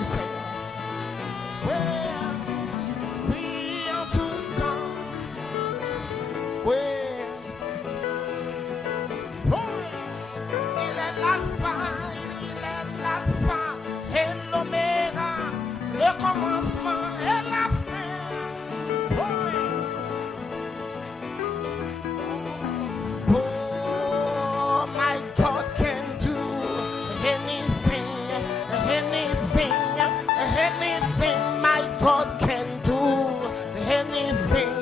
du Seigneur. Oui, en tout temps. Oui. Il est l'alpha, et l'oméga, le commencement et la fin. Oh, my God can do anything, my God can do anything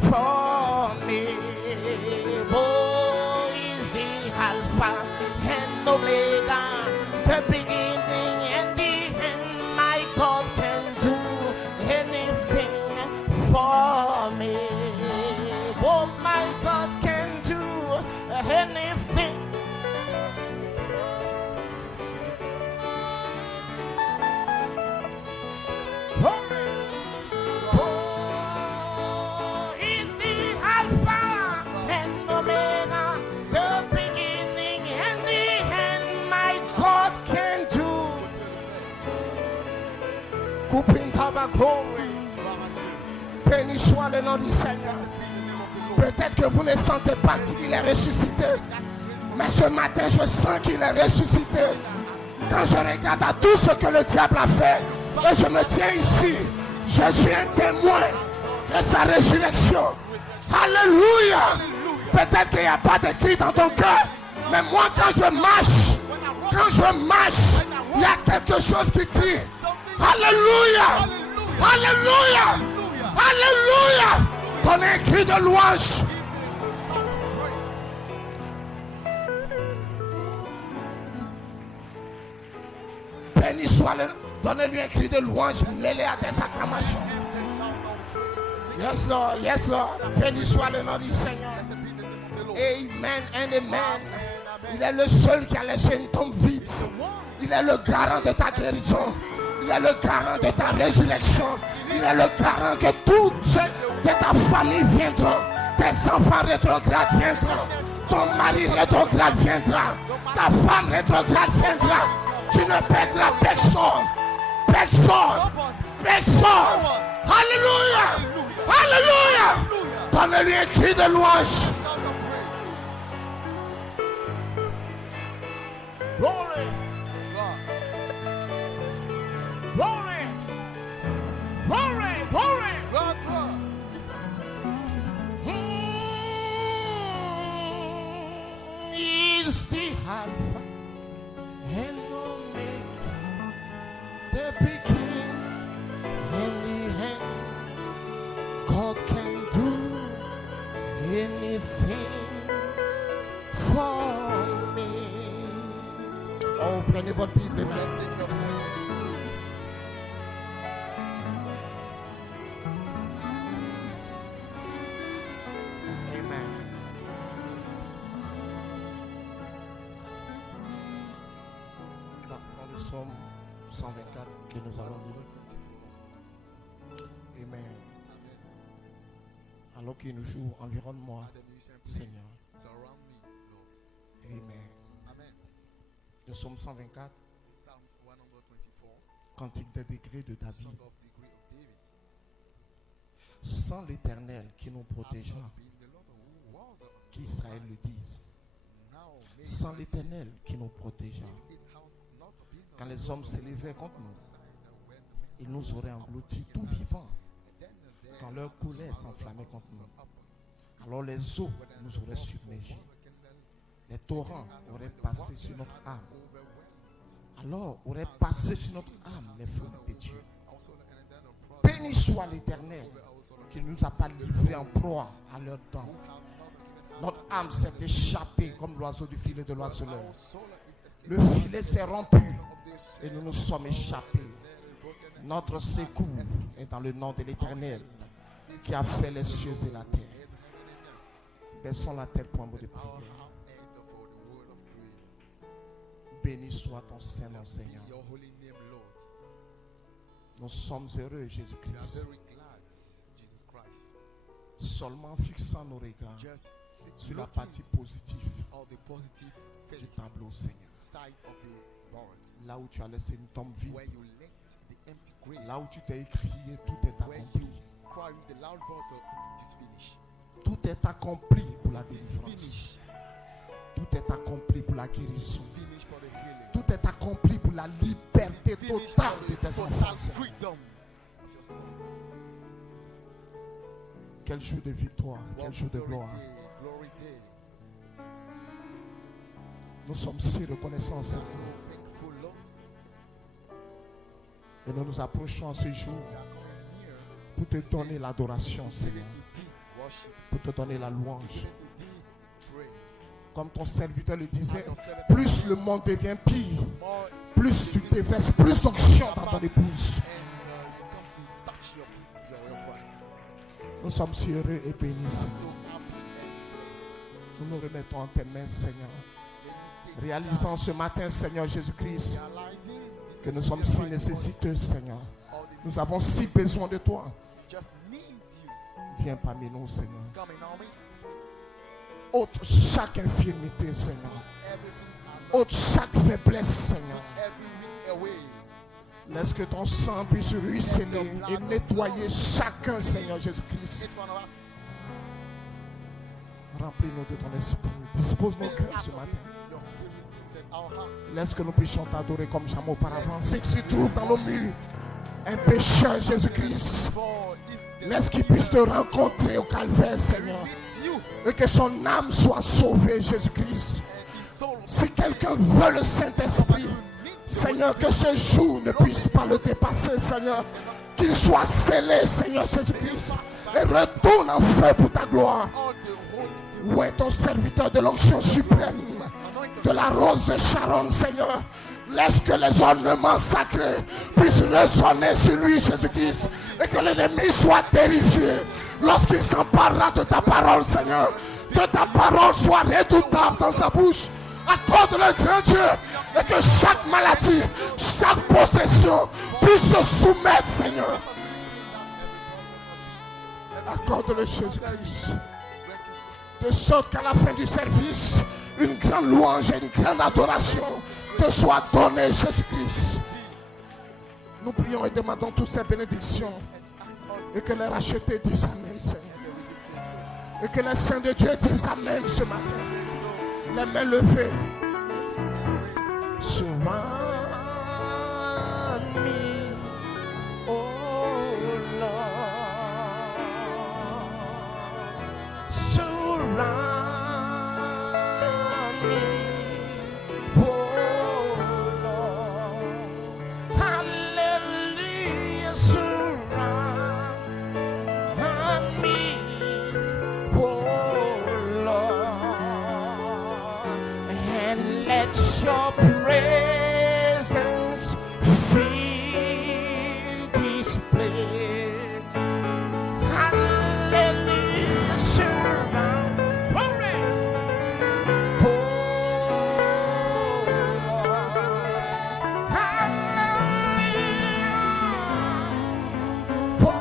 for me. Oh, is the Alpha and Omega, the beginning and the end. My God can do anything for me. Oh, my God can do anything. Oh, is the Alpha and Omega, the beginning and the end. My God can do. Couping tabac, béni soit le nom du Seigneur. Peut-être que vous ne sentez pas qu'il est ressuscité, mais ce matin je sens qu'il est ressuscité. Quand je regarde à tout ce que le diable a fait, et je me tiens ici, je suis un témoin de sa résurrection. Alléluia. Peut-être qu'il n'y a pas de cri dans ton cœur, mais moi quand je marche, il y a quelque chose qui crie. Alléluia. Alléluia. Alléluia. Donnez un cri de louange. Béni soit le... Donnez-lui un cri de louange mêlé à des acclamations. Yes Lord, yes Lord. Béni soit le nom du Seigneur. Amen and amen. Il est le seul qui a laissé une tombe vide. Il est le garant de ta guérison. Il est le garant de ta résurrection. Il est le garant que toutes de ta famille viendront. Tes enfants rétrogrades viendront. Ton mari rétrograde viendra. Ta femme rétrograde viendra. Tu ne perdras personne. Personne. Personne. Alléluia. Alléluia. Donnez-lui un cri de louange. Glory. Glory. Glory. Glory. Is the Alpha and Omega, the beginning and the end. God can do anything for me. Oh, prenez votre Bible, maintenant. Psaume 124 que nous allons lire. Amen. Alors qu'il nous joue, environne-moi, Seigneur. Amen. Le psaume 124, cantique des décrets de David. Sans l'Éternel qui nous protégera, qu'Israël le dise. Sans l'Éternel qui nous protégera. Quand les hommes s'élevaient contre nous, ils nous auraient engloutis tout vivant. Quand leur colère s'enflammait contre nous, alors les eaux nous auraient submergés. Les torrents auraient passé sur notre âme. Alors auraient passé sur notre âme les feux impétueux. Béni soit l'Éternel qui ne nous a pas livrés en proie à leurs dents. Notre âme s'est échappée comme l'oiseau du filet de l'oiseleur. Le filet s'est rompu et nous nous sommes échappés. Notre secours est dans le nom de l'Éternel qui a fait les cieux et la terre. Baissons la tête pour un mot de prière. Béni soit ton Saint-Nom, Seigneur. Nous sommes heureux, Jésus-Christ. Seulement en fixant nos regards sur la partie positive du tableau, Seigneur. Là où tu as laissé une tombe vide, Là où tu t'es écrié, tout est accompli. Tout est accompli pour la délivrance. Tout est accompli pour la guérison. Tout est accompli pour la liberté totale de tes enfants. Quel jour de victoire, quel jour de gloire. Nous sommes si reconnaissants, Seigneur. Et nous nous approchons en ce jour pour te donner l'adoration, Seigneur. Pour te donner la louange. Comme ton serviteur le disait, plus le monde devient pire, plus tu déverses plus d'onction dans ton épouse. Nous sommes si heureux et bénis, Seigneur. Nous nous remettons en tes mains, Seigneur. Réalisant ce matin, Seigneur Jésus-Christ, que nous sommes si nécessiteux, Seigneur. Nous avons si besoin de toi. Viens parmi nous, Seigneur. Ôte chaque infirmité, Seigneur. Ôte chaque faiblesse, Seigneur. Laisse que ton sang puisse ruisseler et nettoyer chacun, Seigneur Jésus-Christ. Remplis-nous de ton esprit. Dispose nos cœurs ce matin. Laisse que nous puissions t'adorer comme jamais auparavant. C'est que se trouve dans nos murs un pécheur, Jésus-Christ. Laisse qu'il puisse te rencontrer au calvaire, Seigneur. Et que son âme soit sauvée, Jésus-Christ. Si quelqu'un veut le Saint-Esprit, Seigneur, que ce jour ne puisse pas le dépasser, Seigneur. Qu'il soit scellé, Seigneur Jésus-Christ. Et retourne en feu pour ta gloire. Où est ton serviteur de l'onction suprême, de la rose de Sharon, Seigneur? Laisse que les ornements sacrés puissent résonner sur lui, Jésus-Christ. Et que l'ennemi soit terrifié lorsqu'il s'emparera de ta parole, Seigneur. Que ta parole soit redoutable dans sa bouche. Accorde-le, grand Dieu. Et que chaque maladie, chaque possession puisse se soumettre, Seigneur. Accorde-le, Jésus-Christ. De sorte qu'à la fin du service, une grande louange et une grande adoration te soit donnée, Jésus-Christ. Nous prions et demandons toutes ces bénédictions. Et que les rachetés disent Amen, Seigneur. Et que les saints de Dieu disent Amen ce matin. Les mains levées. Surround me, oh Lord. Surround me, oh Lord. Hallelujah, surround me, oh Lord. And let your presence fill this place. Hallelujah, surround. Glory. Oh Lord. Hallelujah. Oh.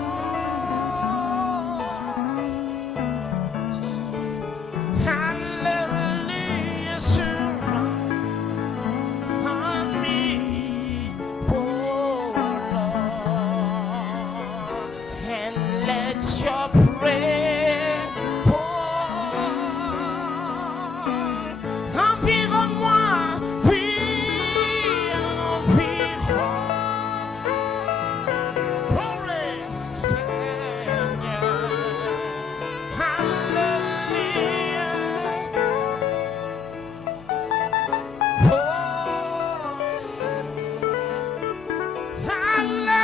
Hallelujah, surround. Your prayer, environne-moi, oui, environne. Glory, Seigneur, hallelujah. Oh, hallelujah.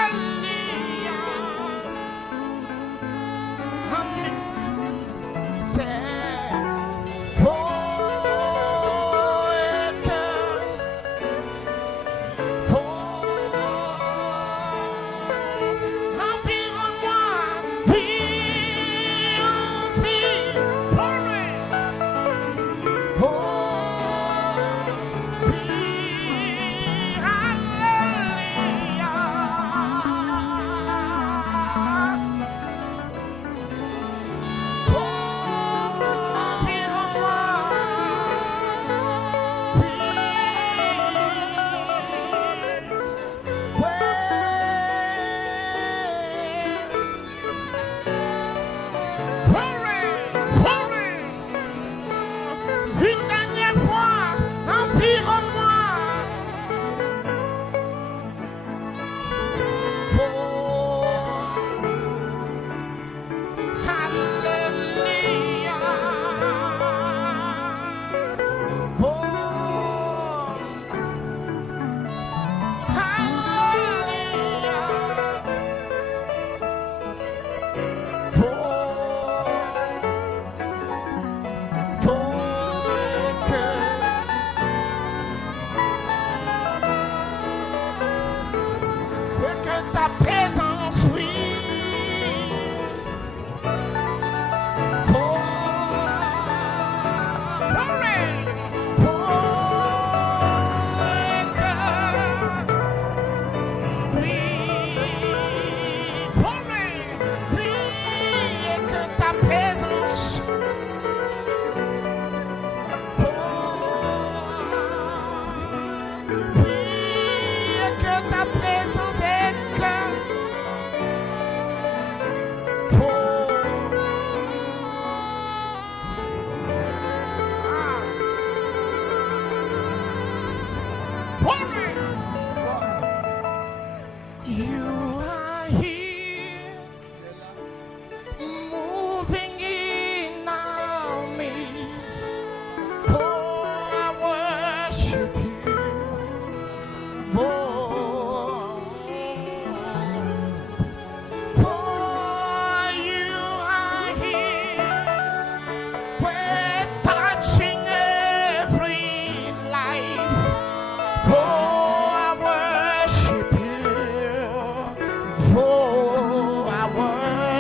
Oh,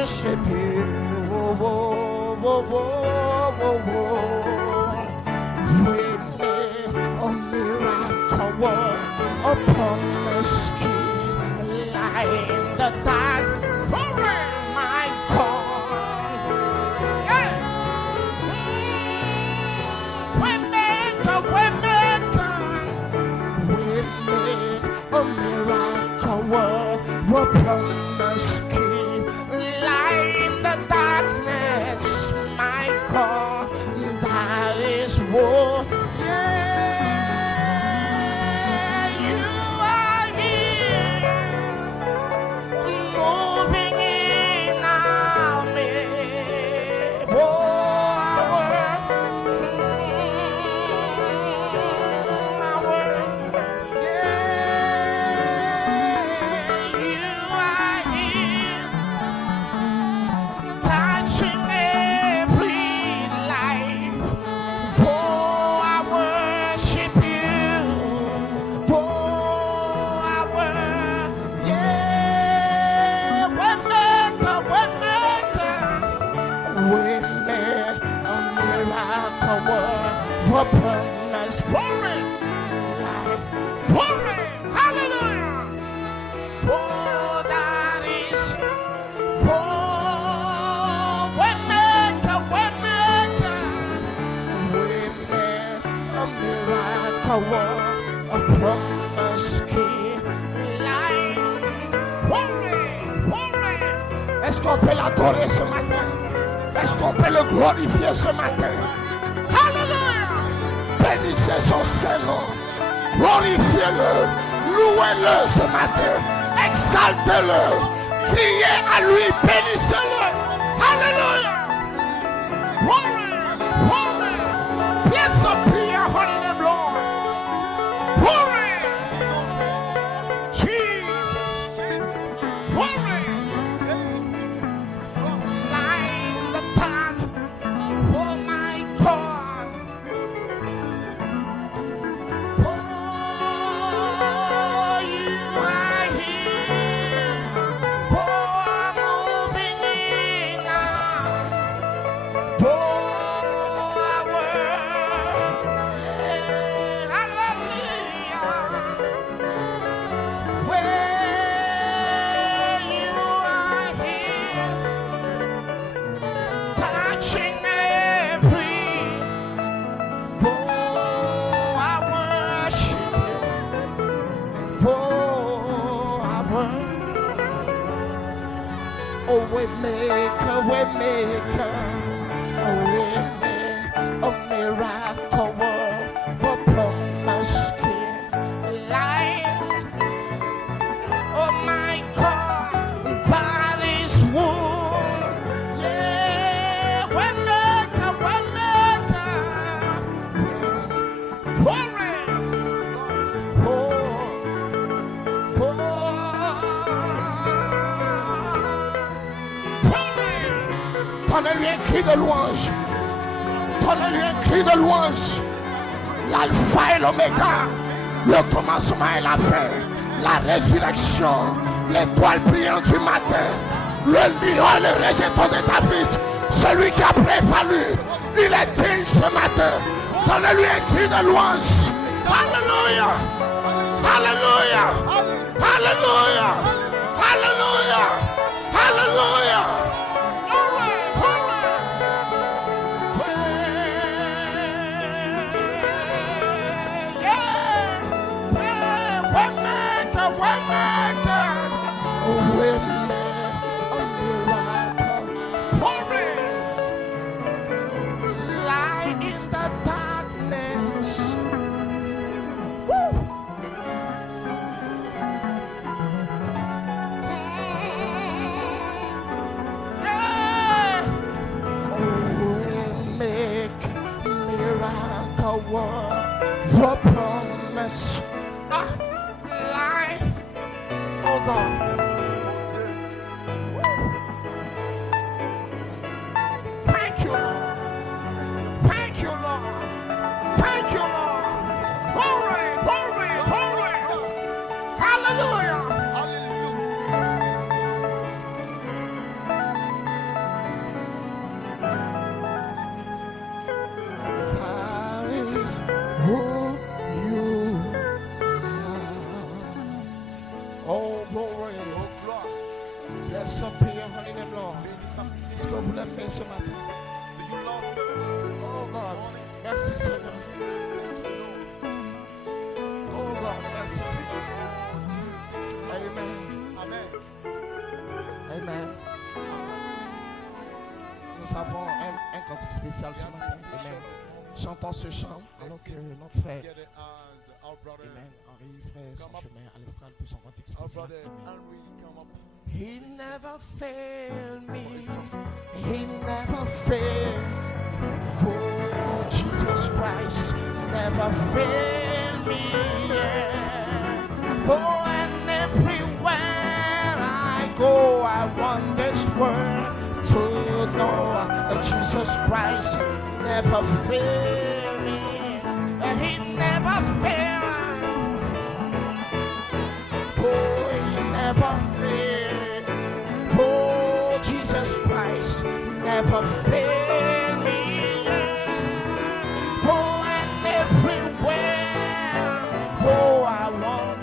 worship you. Oh, oh, oh, oh, oh, oh. We made a miracle work upon the skin, light in the dark. Glory, my God. Yeah. We made a miracle work upon the skin, light in the darkness, my God. That is what. Upon us, glory, glory, hallelujah. Oh, that is, oh, we make a miracle upon us, glory. Est-ce qu'on peut l'adorer ce matin? Est-ce qu'on peut le glorifier ce matin? Bénissez son Saint-Nom, glorifiez-le, louez-le ce matin, exaltez-le, criez à lui, bénissez-le. Alléluia. Glory, glory. Blessed be your holy name, Lord. Glory. Jesus. Glory. Light the path, oh my God. We make a miracle work upon my skin, light. Oh my God, that is what. Yeah, we make glory. Donnez-lui un cri de louange. Donnez-lui un cri de louange. L'alpha et l'oméga, le commencement et la fin, la résurrection, l'étoile brillante du matin, le lion et le rejeton de David, celui qui a prévalu, il est digne ce matin. Donnez-lui un cri de louange. Alléluia. Alléluia. Alléluia. Alléluia. Alléluia. Your promise, life, oh God. Thank you, Lord. Thank you, Lord. Thank you, Lord. Glory, glory, glory. Hallelujah. sacrifice. Est-ce que vous l'aimez ce matin? Do you love him? Oh God, merci Seigneur. Oh God, merci Seigneur. Amen. Amen. Amen. Nous avons un cantique spécial ce matin. Amen. Chantons ce chant alors que notre frère, Together as our brother, Amen, Henri, frère son chemin à l'estrade pour son cantique our spécial. brother Amen. Henry, come up. He never failed me. He never failed. Oh, Jesus Christ never failed me. Yeah. Oh, and everywhere I go, I want this world to know that Jesus Christ never failed me. And He never failed. Oh, He never failed. Oh, Jesus Christ never failed me. Oh, and everywhere, oh, I want.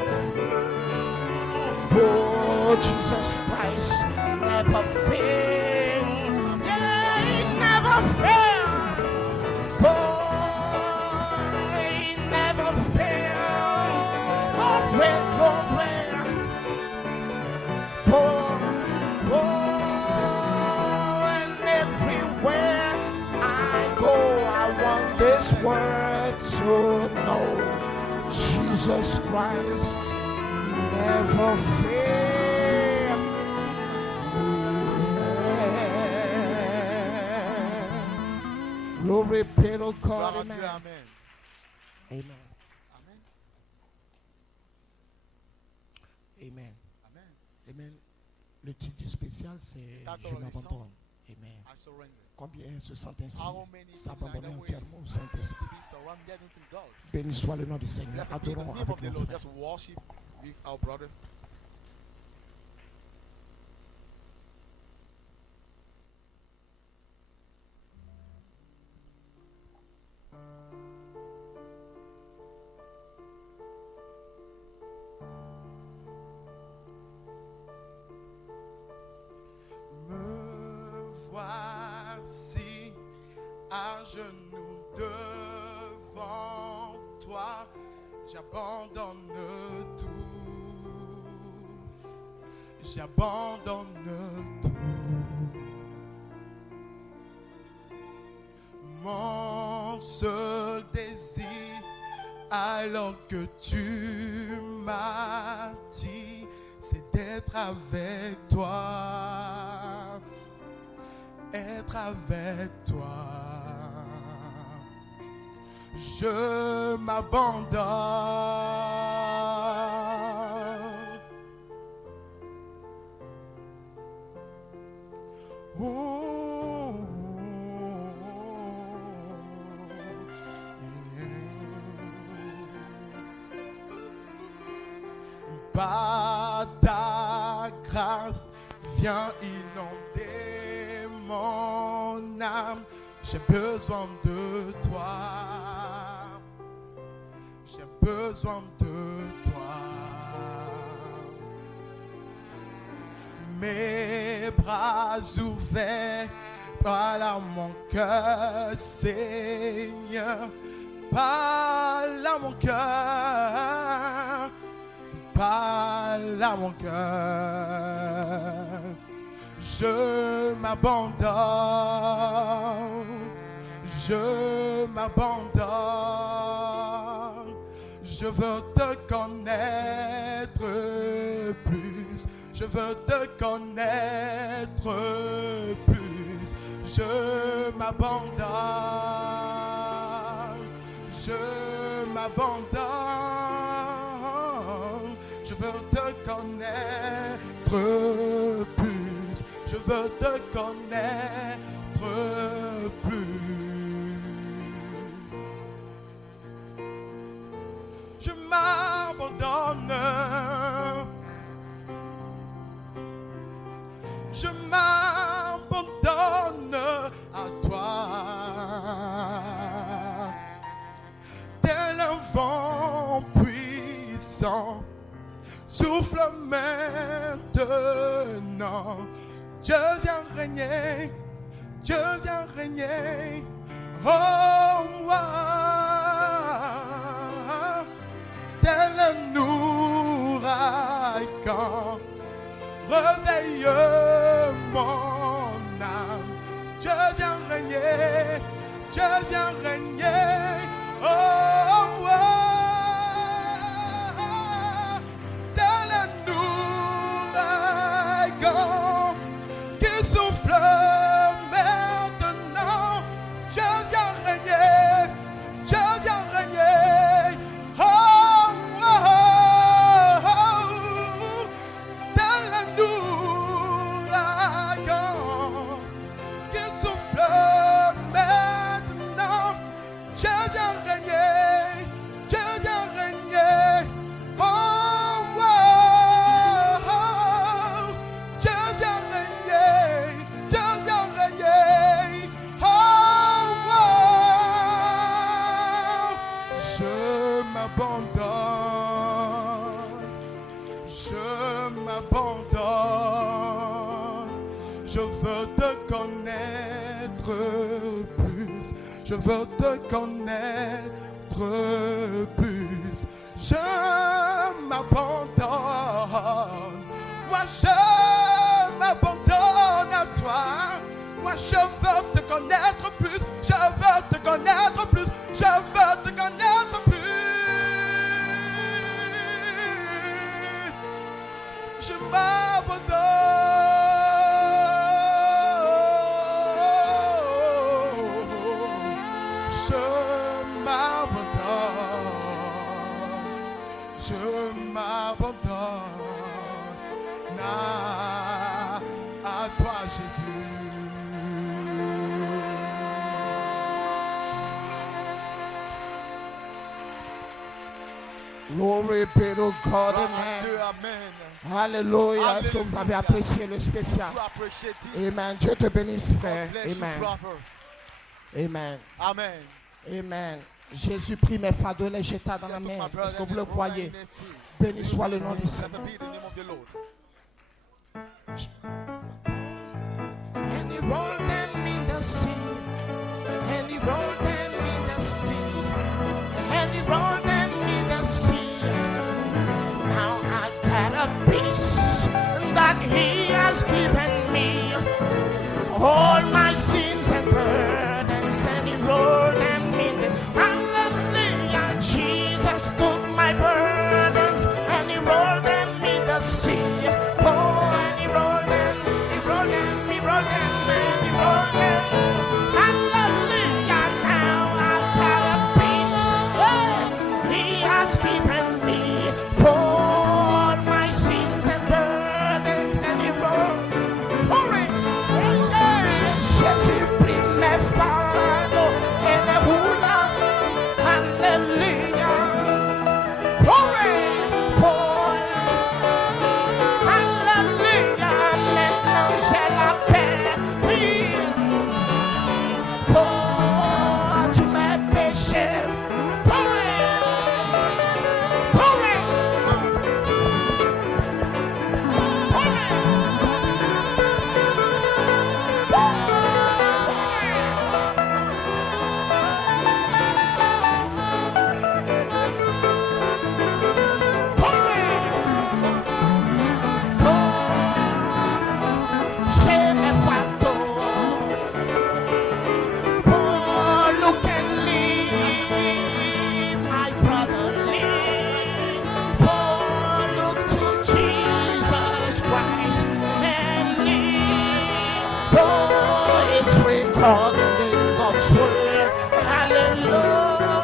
Oh, Jesus Christ never failed. Yeah, He never failed. Oh, He never failed. Oh, where, and everywhere I go, I want this word to know Jesus Christ never failed me. Glory be to God. Gloire à Amen. Dieu, amen. Amen. Amen. Amen. Amen. Amen. Le titre spécial, c'est Je m'abandonne. Amen. I surrender. Combien se sentent ainsi How many s'abandonner like entièrement au to Saint-Esprit? be surrendered unto God? Béni soit le nom du Seigneur. Blessed be the Adorons name avec of the nos Lord. frères. Just worship with our brother. Me voici à genoux devant toi, j'abandonne tout, j'abandonne tout. Mon seul désir, alors que tu m'as dit, c'est d'être avec toi, être avec toi. Je m'abandonne. Oh, par ta grâce, viens inonder mon âme. J'ai besoin de toi. J'ai besoin de toi. Mes bras ouverts, parle à mon cœur, Seigneur. Parle à mon cœur. Parle à mon cœur. Je m'abandonne. Je m'abandonne. Je veux te connaître plus. Je veux te connaître plus. Je m'abandonne. Je m'abandonne. Je veux te connaître plus. Je veux te connaître plus. Je m'abandonne. Je m'abandonne à toi. Tel un vent puissant, souffle maintenant. Je viens régner, Dieu vient régner en moi. Tel un ouragan, réveille mon âme. Dieu vient régner, Dieu vient régner en moi. Tel un ouragan qui souffle maintenant. Dieu vient régner, Dieu vient régner en moi. Tel un ouragan qui souffle maintenant. Dieu vient régner, Dieu vient régner en moi. Dieu vient régner, Dieu vient régner en moi. Je m'abandonne, je m'abandonne. Je veux te connaître plus. Je veux te connaître plus. Je m'abandonne. Moi je m'abandonne à toi. Moi je veux te connaître plus. Je veux te connaître plus. Je veux te connaître plus. Je m'abandonne. Je m'abandonne à toi, Jésus. Glory be to God, Dieu, amen. amen. Alléluia. Est-ce que vous avez apprécié le spécial? You appreciate this. Amen. Dieu te bénisse, frère. God bless you, Amen. brother. Amen. Amen. Amen. Jésus prit mes fardeaux, les jeta dans la Said to mer. my brother Est-ce que vous and le Roma croyez? in the sea. Béni soit le nom du Blessed Seigneur. be the name of the Lord. And he rolled them in the sea. And he rolled them in the sea. And he rolled them in the sea. Now I got a peace that he has given me. All my sins and burdens, and he rolled them in the hallelujah. Jesus took my burdens and he rolled them in the sea. Oh, and he rolled them, he rolled them, he rolled them, and he rolled them. Hallelujah, now I've got a peace. Oh, he has given me all my sins and burdens, and he rolled. Glory. Jésus prit mes fardeaux et les roula. Alléluia. Glory. Alléluia. Maintenant j'ai la paix. Oui. Pour tous mes péchés. Glory. Glory. Recording in God's word, hallelujah.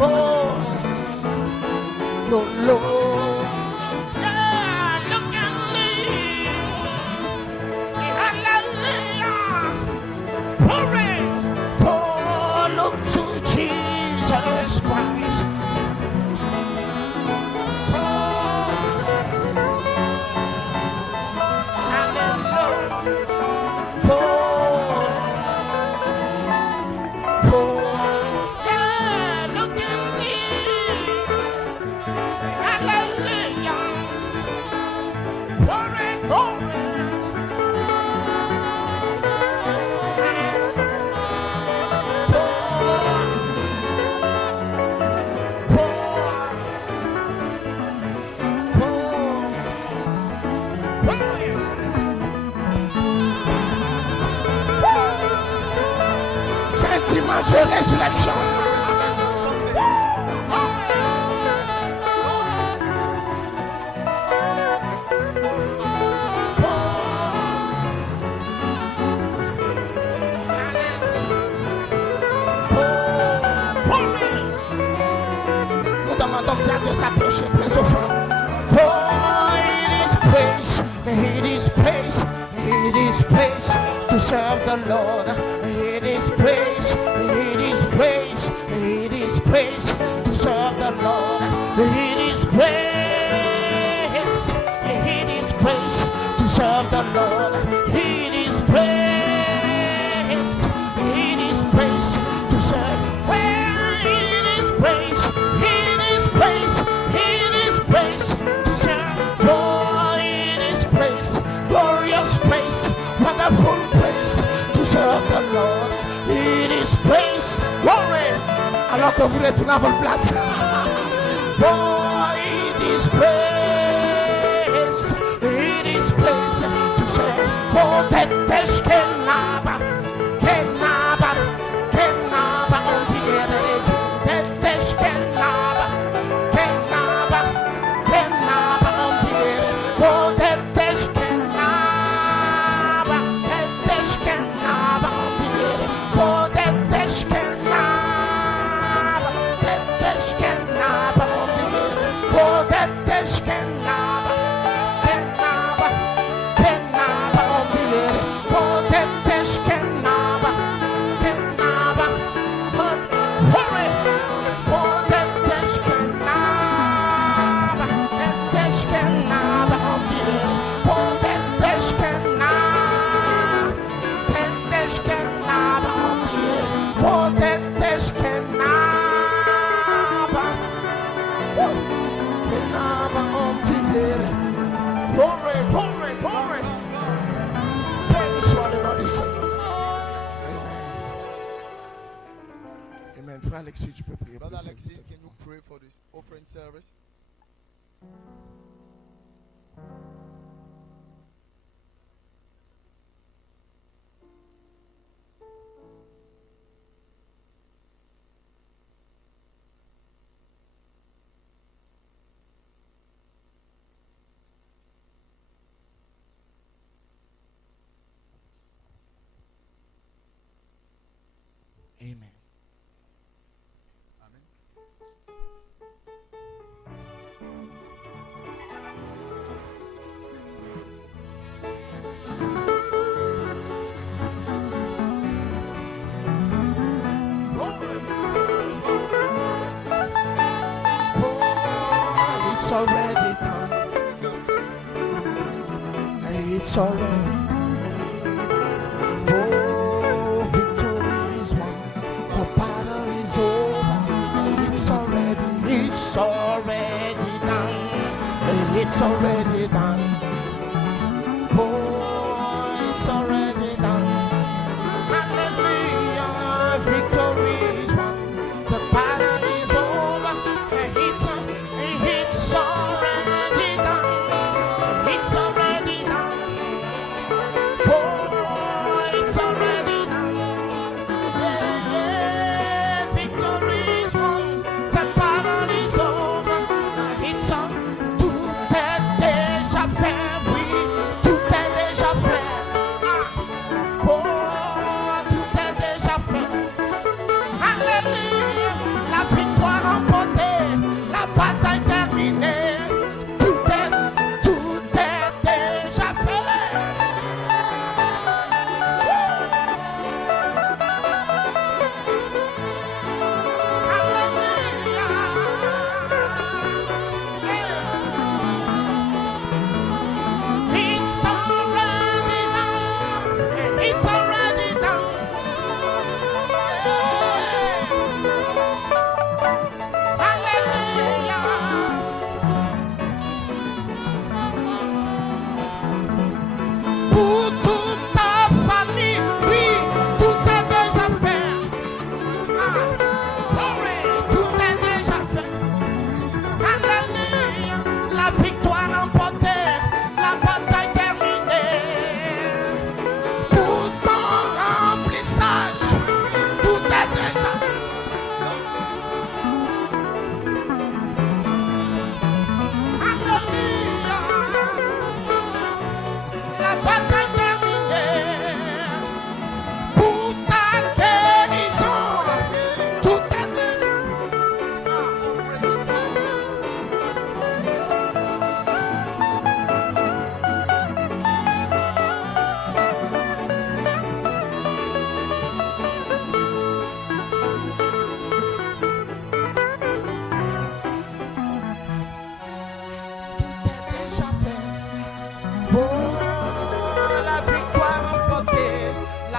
Oh, your Lord, yeah, look and live, hallelujah. Hurry, oh, look to Jesus Christ. Oh, hallelujah. Oh, dimanche de résurrection. Nous demandons de s'approcher pour les offrandes. Oh, it is praise, it is praise, it is praise to serve the Lord. It is praise, it is praise, it is praise to serve the Lord. It is praise, it is praise to serve the Lord. It is praise, it is praise to serve. Well, it is praise, it is praise, it is praise to serve. Oh, it is praise, glorious praise, wonderful praise to serve the Lord. It is praise, glory. Alors que vous retournez à votre place. Oh, it is praise, it is praise to serve. Oh, that is Kenaba, Kenaba, Kenaba on the edge. That is Kenaba, Kenaba, Kenaba on the edge. Oh, that is Kenaba, that is Kenaba on the edge. Oh, that is Kenaba, that is Kenaba on the edge. Oh, that is Kenaba, Kenaba, Kenaba on the edge. Oh, that is Kenaba, Kenaba, hurry. Oh, that is Kenaba, that is Kenaba on the edge. Oh, that is Kenaba, that is Kenaba on the edge. Oh, that is Kenaba, Kenaba on the edge. Glory, glory, glory. Praise what the Lord is saying. Amen. Frère Alexis, tu peux prier pour Brother le Alexis, service. can you pray for this offering service? Amen. Amen. Oh, it's already done. It's already done. Oh, victory is won. The battle is over. It's already done. It's already done. Oh, it's already done. Hallelujah, victory is won. The battle is over. It's already done. It's already done. Oh, it's already done. Yeah, yeah, victory is won. The battle is over. It's on. Tout est déjà fait, oui. Tout est déjà fait. Ah. Oh, tout est déjà fait. Alléluia. La victoire remportée. La bataille terminée. Tout est déjà fait.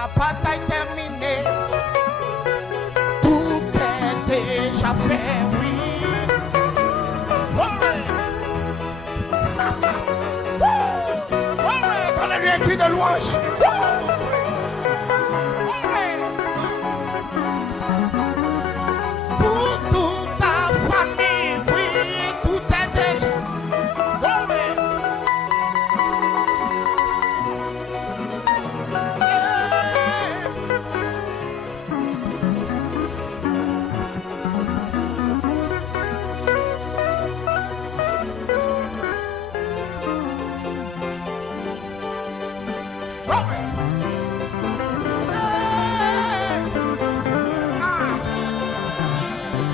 la bataille terminée. Tout est déjà fait, oui. Donnez-lui un cri de louange. Pour toute ta famille, oui, tout est déjà.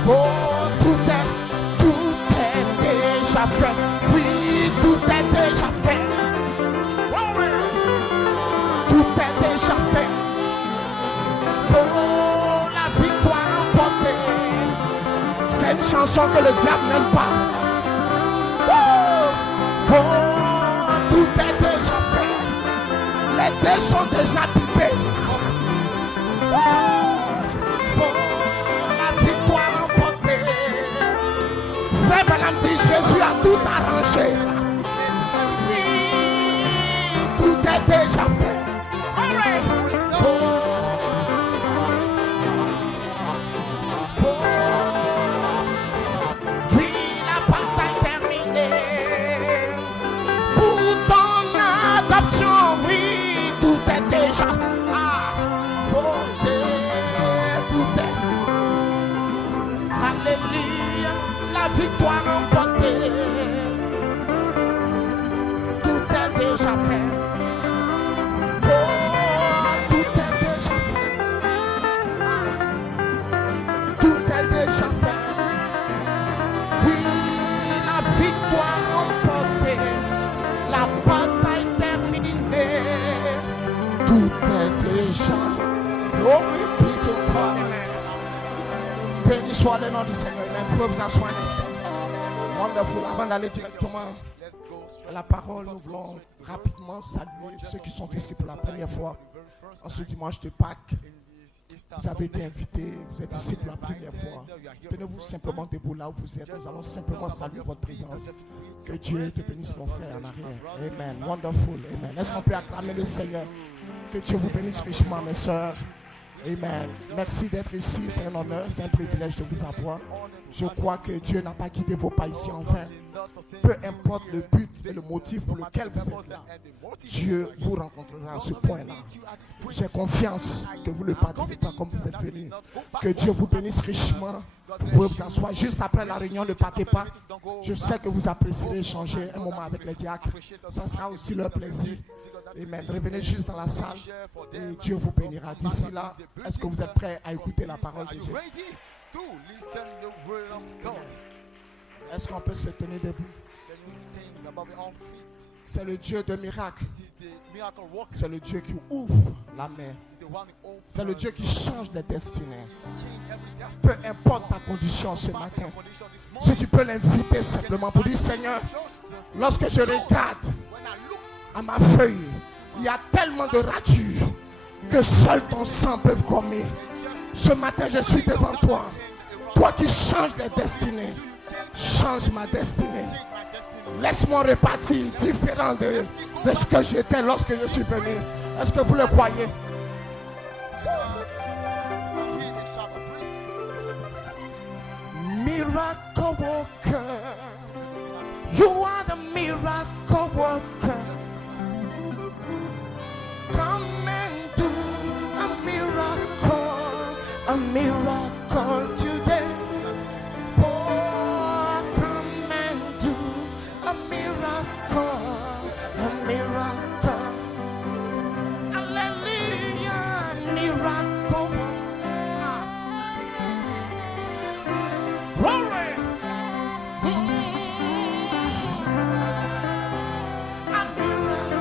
Oh, tout est déjà fait. Oui, tout est déjà fait. Tout est déjà fait. Oh, la victoire remportée. C'est une chanson que le diable n'aime pas. Oh, tout est déjà fait. Les dés sont déjà pipés. Frère Branham dit Jésus a tout arrangé. Oui, tout est déjà fait. Oui, la bataille terminée. Pour ton adoption, oui, tout est déjà. Tout est. Alléluia. La victoire remportée. Tout est déjà fait. Oh, tout est déjà fait. Tout est déjà fait. Oui, la victoire remportée. La bataille terminée. Tout est déjà. Oh, oui, plutôt God. Béni soit le nom du Seigneur. Vous pouvez vous asseoir un instant. Wonderful. Avant d'aller directement à la parole, nous voulons rapidement saluer ceux qui sont ici pour la première fois. En ce dimanche de Pâques, vous avez été invités, vous êtes ici pour la première fois. Tenez-vous simplement debout là où vous êtes. Nous allons simplement saluer votre présence. Que Dieu te bénisse, mon frère, en arrière. Amen. Wonderful. Amen. Est-ce qu'on peut acclamer le Seigneur? Que Dieu vous bénisse richement, mes soeurs. Amen. Merci d'être ici. C'est un honneur, c'est un privilège de vous avoir. Je crois que Dieu n'a pas guidé vos pas ici en vain. Peu importe le but et le motif pour lequel vous êtes là, Dieu vous rencontrera à ce point-là. J'ai confiance que vous ne partirez pas comme vous êtes venus. Que Dieu vous bénisse richement. Vous pouvez vous asseoir juste après la réunion, ne partez pas. Je sais que vous apprécierez échanger un moment avec les diacres. Ça sera aussi leur plaisir. Amen. Revenez juste dans la salle et Dieu vous bénira. D'ici là, est-ce que vous êtes prêts à écouter la parole de Dieu? Est-ce qu'on peut se tenir debout? C'est le Dieu de miracles. C'est le Dieu qui ouvre la mer. C'est le Dieu qui change les destinées. Peu importe ta condition ce matin, si tu peux l'inviter simplement pour dire Seigneur, lorsque je regarde à ma feuille, il y a tellement de ratures que seul ton sang peut gommer. Ce matin, je suis devant toi. Toi qui changes les destinées, change ma destinée. Laisse-moi repartir différent de ce que j'étais lorsque je suis venu. Est-ce que vous le croyez? Miracle worker, you are the miracle worker. Come and do a miracle today. Oh, come and do a miracle, hallelujah, miracle. Glory. A miracle.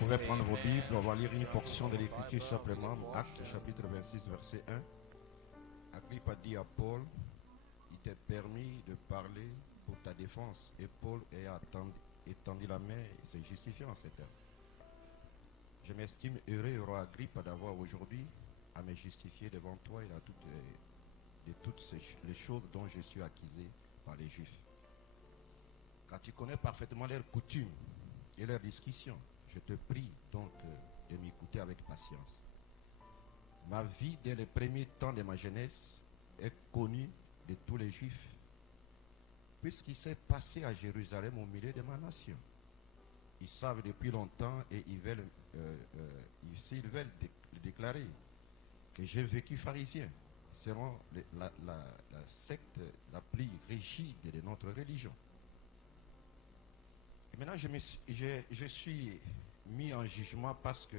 pouvez prendre vos Bibles, on va lire une portion de l'Écriture simplement. Actes chapitre 26, verset 1. Agrippe a dit à Paul, il t'est permis de parler pour ta défense. Et Paul a étendu la main et s'est justifié en ces termes. Je m'estime heureux, roi Agrippe, d'avoir aujourd'hui à me justifier devant toi et de toutes les choses dont je suis accusé par les Juifs. Car tu connais parfaitement leurs coutumes et leurs discussions. Je te prie donc de m'écouter avec patience. Ma vie dès les premiers temps de ma jeunesse est connue de tous les Juifs, puisqu'il s'est passé à Jérusalem au milieu de ma nation. Ils savent depuis longtemps et s'ils veulent le déclarer que j'ai vécu pharisien, selon la secte la plus rigide de notre religion. Et maintenant, je suis mis en jugement parce que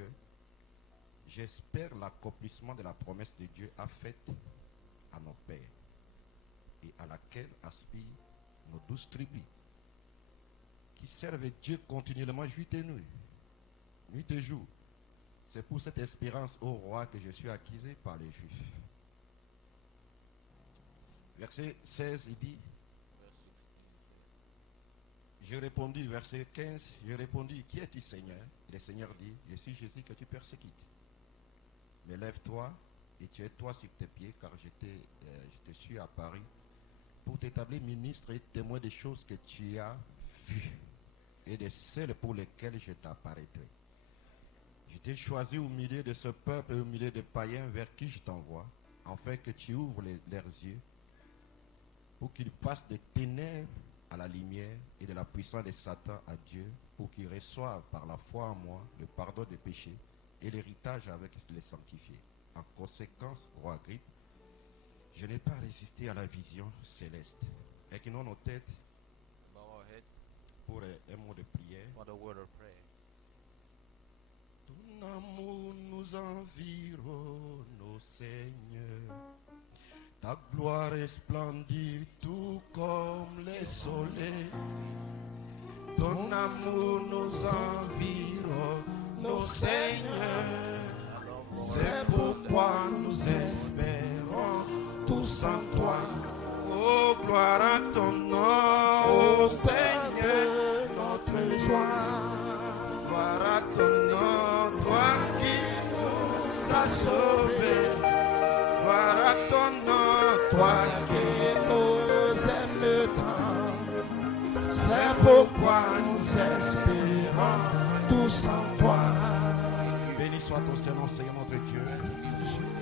j'espère l'accomplissement de la promesse de Dieu a faite à nos pères et à laquelle aspirent nos 12 tribus qui servent Dieu continuellement nuit et nuit et jour. C'est pour cette espérance, ô roi, que je suis accusé par les Juifs. Verset 16, il dit, je répondis, verset 15, je répondis, qui es-tu, Seigneur? Et le Seigneur dit, je suis Jésus que tu persécutes. Mais lève-toi et tiens-toi sur tes pieds, car je te suis apparu pour t'établir ministre et témoin des choses que tu as vues et de celles pour lesquelles je t'apparaîtrai. Je t'ai choisi au milieu de ce peuple et au milieu des païens vers qui je t'envoie, afin que tu ouvres leurs yeux pour qu'ils passent des ténèbres à la lumière et de la puissance de Satan à Dieu, pour qu'ils reçoivent par la foi en moi le pardon des péchés et l'héritage avec les sanctifiés. En conséquence, roi Agrippe, je n'ai pas résisté à la vision céleste. Inclinons nos têtes pour un mot de prière. Ton amour nous environne, ô Seigneur. Ta gloire resplendit tout comme le soleil. Ton amour nous environne, ô Seigneur. C'est pourquoi nous espérons tous en toi. Oh, gloire à ton nom, ô Seigneur, notre joie. Gloire à ton nom, toi qui nous as sauvés. Gloire à ton nom, toi qui nous aimes tant. C'est pourquoi nous espérons tous en toi. Béni soit ton Seigneur, Seigneur notre Dieu.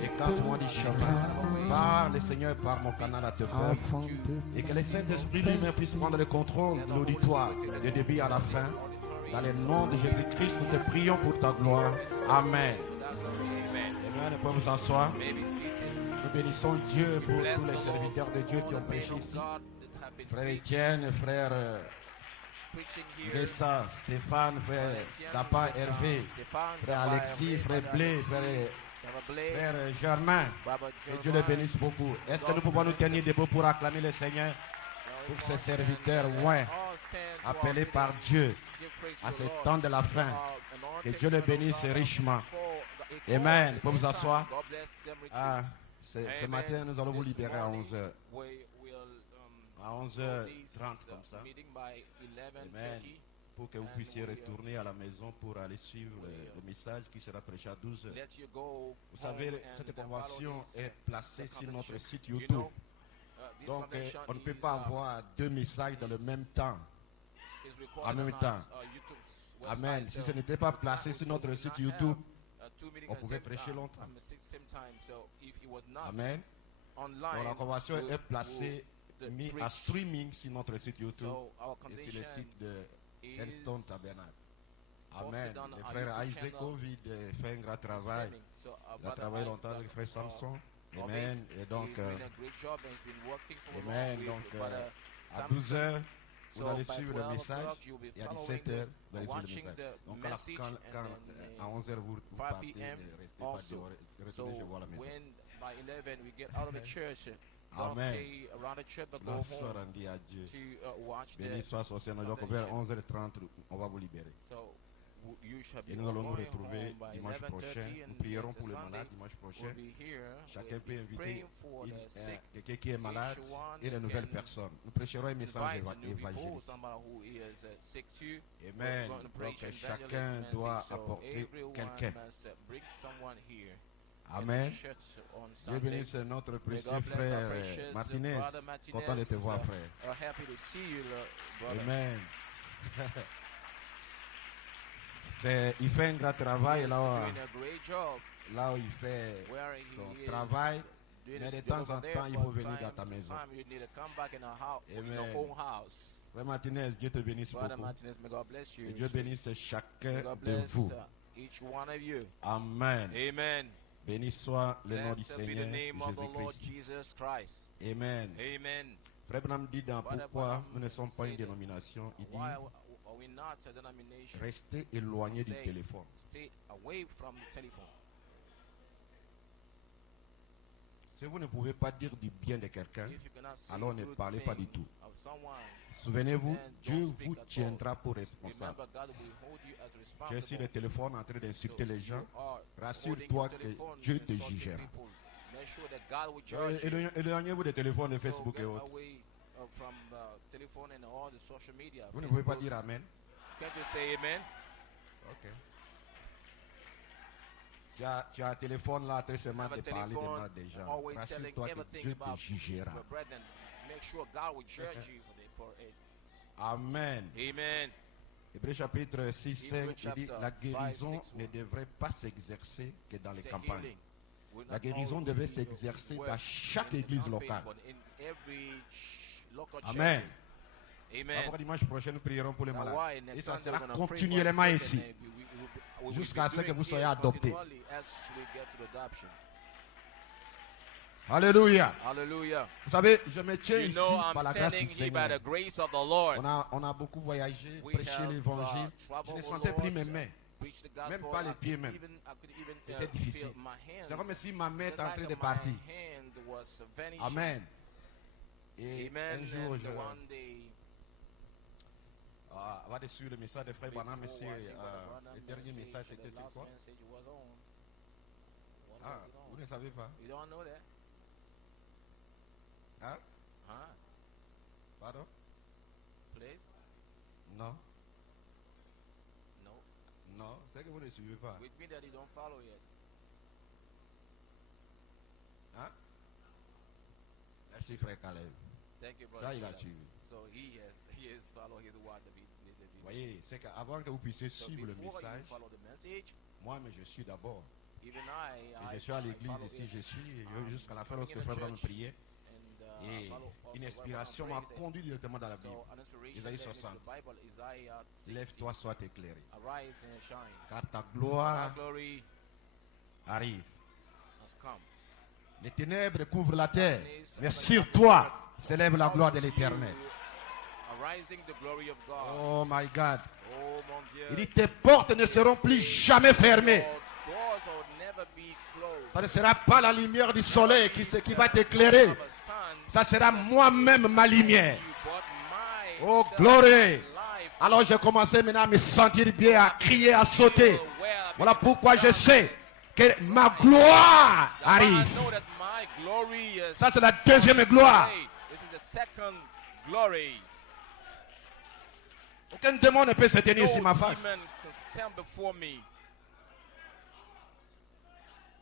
Écarte-moi du chemin. Parle, Seigneur, par mon canal à te peuple. Et que le Saint-Esprit lui-même puisse prendre le contrôle de l'auditoire, du début à la fin. Dans le nom de Jésus-Christ, nous te prions pour ta gloire. Amen. Amen. Vous pouvez vous asseoir. Nous bénissons Dieu pour tous les serviteurs de Dieu qui ont prêché ici. Frère Étienne, frère Ressa, Stéphane, frère Dapa, Hervé, frère Alexis, frère Blé, frère Germain. Que Dieu les bénisse beaucoup. Est-ce que nous pouvons nous tenir debout pour acclamer le Seigneur pour ces serviteurs loin, appelés par Dieu à ce temps de la fin? Que Dieu les bénisse richement. Amen. Vous pouvez vous asseoir. Ce matin, nous allons vous libérer à 11h. À 11h30 comme ça. Amen. Pour que vous puissiez retourner à la maison pour aller suivre le message qui sera prêché à 12h. Vous savez, cette convention est placée sur notre site YouTube. Donc, on ne peut pas avoir deux messages dans le même temps. En même temps. Amen. Si ce n'était pas placé sur notre site YouTube, on pouvait prêcher longtemps. Amen. Donc la convention est placée, mise à streaming sur notre site YouTube et sur le site de Hellstone Tabernacle. Amen. Le frère Isaac Covid fait un grand travail. Il a travaillé longtemps avec le frère Samson. Amen. Et donc, amen. Donc, à 12h, vous allez suivre le message et à 17h, vous allez suivre le message. Donc, quand à 11h, vous partez, restez chez vous à la maison. By 11 we get out of the church. Don't Amen. stay around the church but go Gloire home rendue à Dieu. to watch Béni the soit son Seigneur. Donc, vers 11h30, on va vous libérer. so You shall be Et nous allons nous going retrouver home by dimanche 11:30 prochain. Nous and prierons next pour les Sunday malades dimanche we'll prochain. be here. Chacun We'll peut be inviter praying for the sick. quelqu'un qui est malade each one et de nouvelles can personnes. Nous prêcherons un message invite new people, évangélique. somebody who is sick too. Amen. We're going to preach Donc evangelism chacun message, doit so apporter everyone quelqu'un. must bring someone here. Amen. In the church on Dieu Sunday. bénisse notre May précieux God bless our frère precious Martinez. brother Martinez. Content de te voir, frère. Happy to see you, brother. Amen. Il fait un grand travail He is là, doing a great job là où il fait where son he travail. is doing Mais his de job temps over en there, temps, il but faut venir time dans ta to maison. time you need to come back in Amen. your own house. Frère Martinez, Dieu te bénisse Brother beaucoup. Martinez, may God bless you. Et Dieu bénisse May chacun God de bless vous. Each one of you. Amen. Amen. Béni soit le nom du Blessed be the Seigneur name of the Lord Jésus-Christ. Jesus Christ. Amen. Amen. Frère Branham dit dans Brother pourquoi Branham nous ne sommes pas une said, dénomination, il Why dit are we not a denomination? restez éloigné du Say, téléphone. Stay away from the telephone. Si vous ne pouvez pas dire du bien de quelqu'un, If you cannot say alors ne good parlez pas du thing tout. of someone, Souvenez-vous, then Dieu don't speak vous at all. tiendra pour responsable. Remember, God will hold you as Tu es responsible. sur le téléphone en train d'insulter les gens. You are Rassure-toi holding que your telephone, Dieu te insulting jugera. people. Make sure that God will judge you. Éloignez-vous des téléphones de So Facebook get et autres. away from telephone and all the social media. Vous ne pouvez pas Facebook. dire Amen. Can't you say amen? Ok. Tu as un téléphone là, très seulement Have a de parler telephone, devant des gens. always telling Rassure-toi que everything Dieu te about jugera. your brethren. Make sure God will judge you for it. Amen. Amen. Hébreux chapitre 6, 5, il dit chapter la guérison 5, 6, ne devrait pas s'exercer que dans les It's a campagnes. healing. We're La not guérison only devait in the s'exercer world, dans chaque in the église campaign, locale. but in every local Amen. churches. Amen. Après dimanche prochain, nous prierons pour les Now malades. why Et next ça Sunday sera we're gonna pray for continuellement the sick ici. and we will Jusqu'à be ce que doing vous soyez this adoptés. continually as we get to the adoption. Alléluia. Hallelujah. Vous savez, je me tiens You ici know par I'm la grâce standing du here by Seigneur. the grace of the Lord. On a beaucoup voyagé, We prêché have, l'évangile. Je traveled ne the sentais plus Lord, mes mains. preached the Même gospel. pas les I pieds could même. even C'était feel difficile. my hands. C'est comme si ma main It's était en train like de my partir. hand was vanishing. Amen. Et Amen. un jour, And one day, avant de suivre le message de Frère Branham, before monsieur, watching Brother Branham le dernier message, message the c'était sur last quoi? message was on. What Ah, was it on? vous ne savez pas? You don't know that? Hein? Huh? Pardon? Please? Non, No. non, c'est que vous ne suivez pas. With me that you don't follow yet. Hein? Merci Frère Caleb. Thank you, Ça, brother. il a Caleb. suivi. So he has followed his word to be. Vous voyez, c'est qu'avant que vous puissiez So suivre le before you message, follow the message, moi-même je suis d'abord. even Et je suis à l'église follow ici, it. je suis. Et jusqu'à la fin, coming lorsque in the Frère Branham church, priait, and, et follow also une what inspiration Branham m'a prays. conduit directement dans la Bible. So an inspiration Isaïe led me to 60. the Bible, Isaiah 60. Lève-toi, sois éclairé. Arise and shine. Car ta Our gloire glory arrive. has come. Les ténèbres couvrent la terre, mais sur toi s'élève la gloire de l'Éternel. Arising the glory of God. Oh my God. Oh mon Dieu. Il dit tes portes ne seront plus jamais fermées. Your doors will never be closed. Ça ne sera pas la lumière du soleil qui va t'éclairer. Of a sun, Ça sera moi-même ma lumière. you bought my Oh, self glory. life. Alors j'ai commencé maintenant à me sentir bien, à crier, à sauter. Voilà pourquoi je sais que ma gloire arrive. Ça, c'est la deuxième gloire. This is the second glory. Aucun démon ne peut se tenir sur ma No face. demon can stand before me.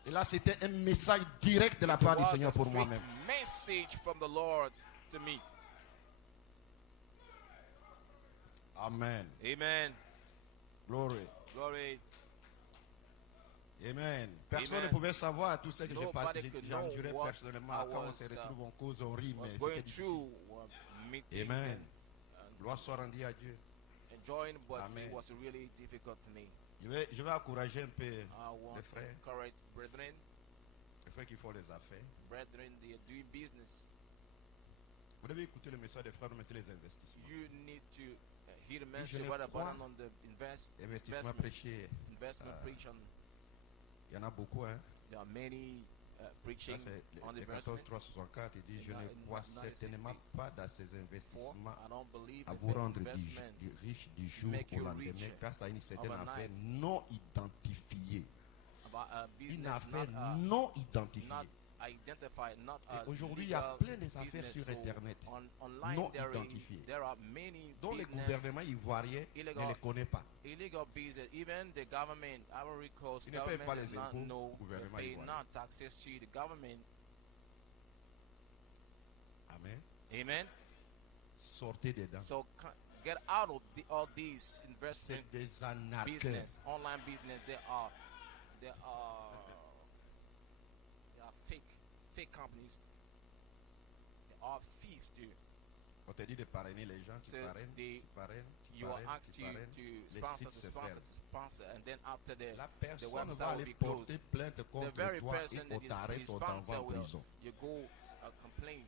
Et là, c'était un message direct de la part du Was Seigneur a pour straight moi-même. message from the Lord to me. Amen. Amen. Glory. Glory. Amen. Personne Amen. ne pouvait savoir tout ce que Nobody could know j'endurais what personnellement. I Quand on se was, retrouve en cause, on rit, Was mais going c'était difficile. through meeting Amen. and Gloire soit rendue à Dieu. enjoying, but Amen. it was really difficult for me. Je vais encourager un peu I want les to frères, encourage brethren, les frères qui font les affaires. brethren, they are doing business. Vous devez écouter le message des frères, mais c'est les investissements. You need to hear the je message le about crois. on the Investissement investment prêché, investment preach on. il y en a beaucoup. Hein. There are many preaching Ça, c'est on le investment. 14.364, il dit, je ne In crois 9:64, certainement pas dans ces investissements I don't believe à that vous the rendre investment riche du jour make au you lendemain, rich grâce à une certaine overnight. affaire non identifiée. about a Une business affaire not, non identifiée. not identified, not a Et aujourd'hui, il y a legal plein d'affaires business. sur So Internet online non there identifiées, are many dont le business, gouvernement ivoirien ne illegal- les connaît pas. illegal business. Even the government, Ivory Coast Ils ne payent pas government les does not impôts know. au gouvernement They pay ivoirien. not taxes to the government. Amen. Amen. Sortez dedans. So get out of all these C'est investment des arnaqueurs. business, online business. They are fake companies. They are thieves too. On te dit de parrainer les gens, tu So parraines, they- tu parraines, tu You are parraines, asked tu to parraines. sponsor, Les to sites se sponsor, ferment. to sponsor, and then after La the personne va website will aller be closed. porter plainte The contre very toi et person on that t'arrête, is on t'envoie sponsor en will prison. you go complain.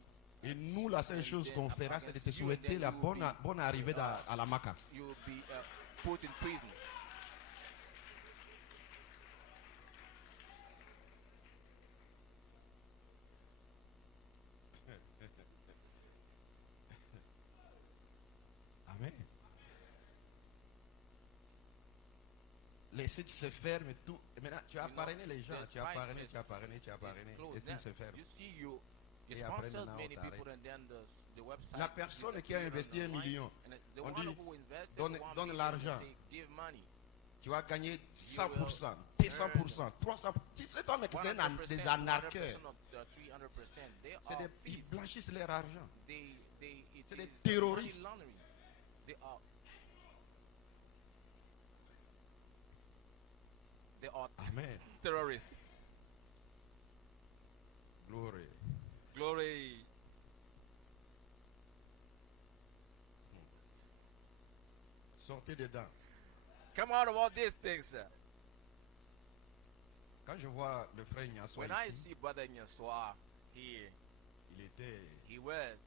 Et nous, la seule And chose then qu'on fera, against c'est de te you, and souhaiter then la you will bonne arrivée à la Maca. You will be put in prison. Amen. Les sites se ferment et tout. Et maintenant, tu as You know, parrainé les gens, the tu as site parrainé, is- tu as parrainé, tu as is parrainé. closed. Les Then sites se ferment. you see, you Et après, sponsored maintenant, on many t'arrête. people, and then the website. La personne qui a investi disappeared 1 online, million, and the on one dit, who invested donne- 1 donne million, l'argent. they say, give money. tu vas gagner 100%, 200%, 300%. C'est toi, mais qui c'est 100%, des arnaqueurs. 100% of the 300%. They C'est are des, ils thieves. blanchissent leur argent. It C'est des is terroristes. money laundering. They are Amen. terrorists. Glory. Glory. Sortez dedans. Come out of all these things, sir. Quand je vois le frère Ignacio When I ici, see Brother Nyaswa here, il était, he was.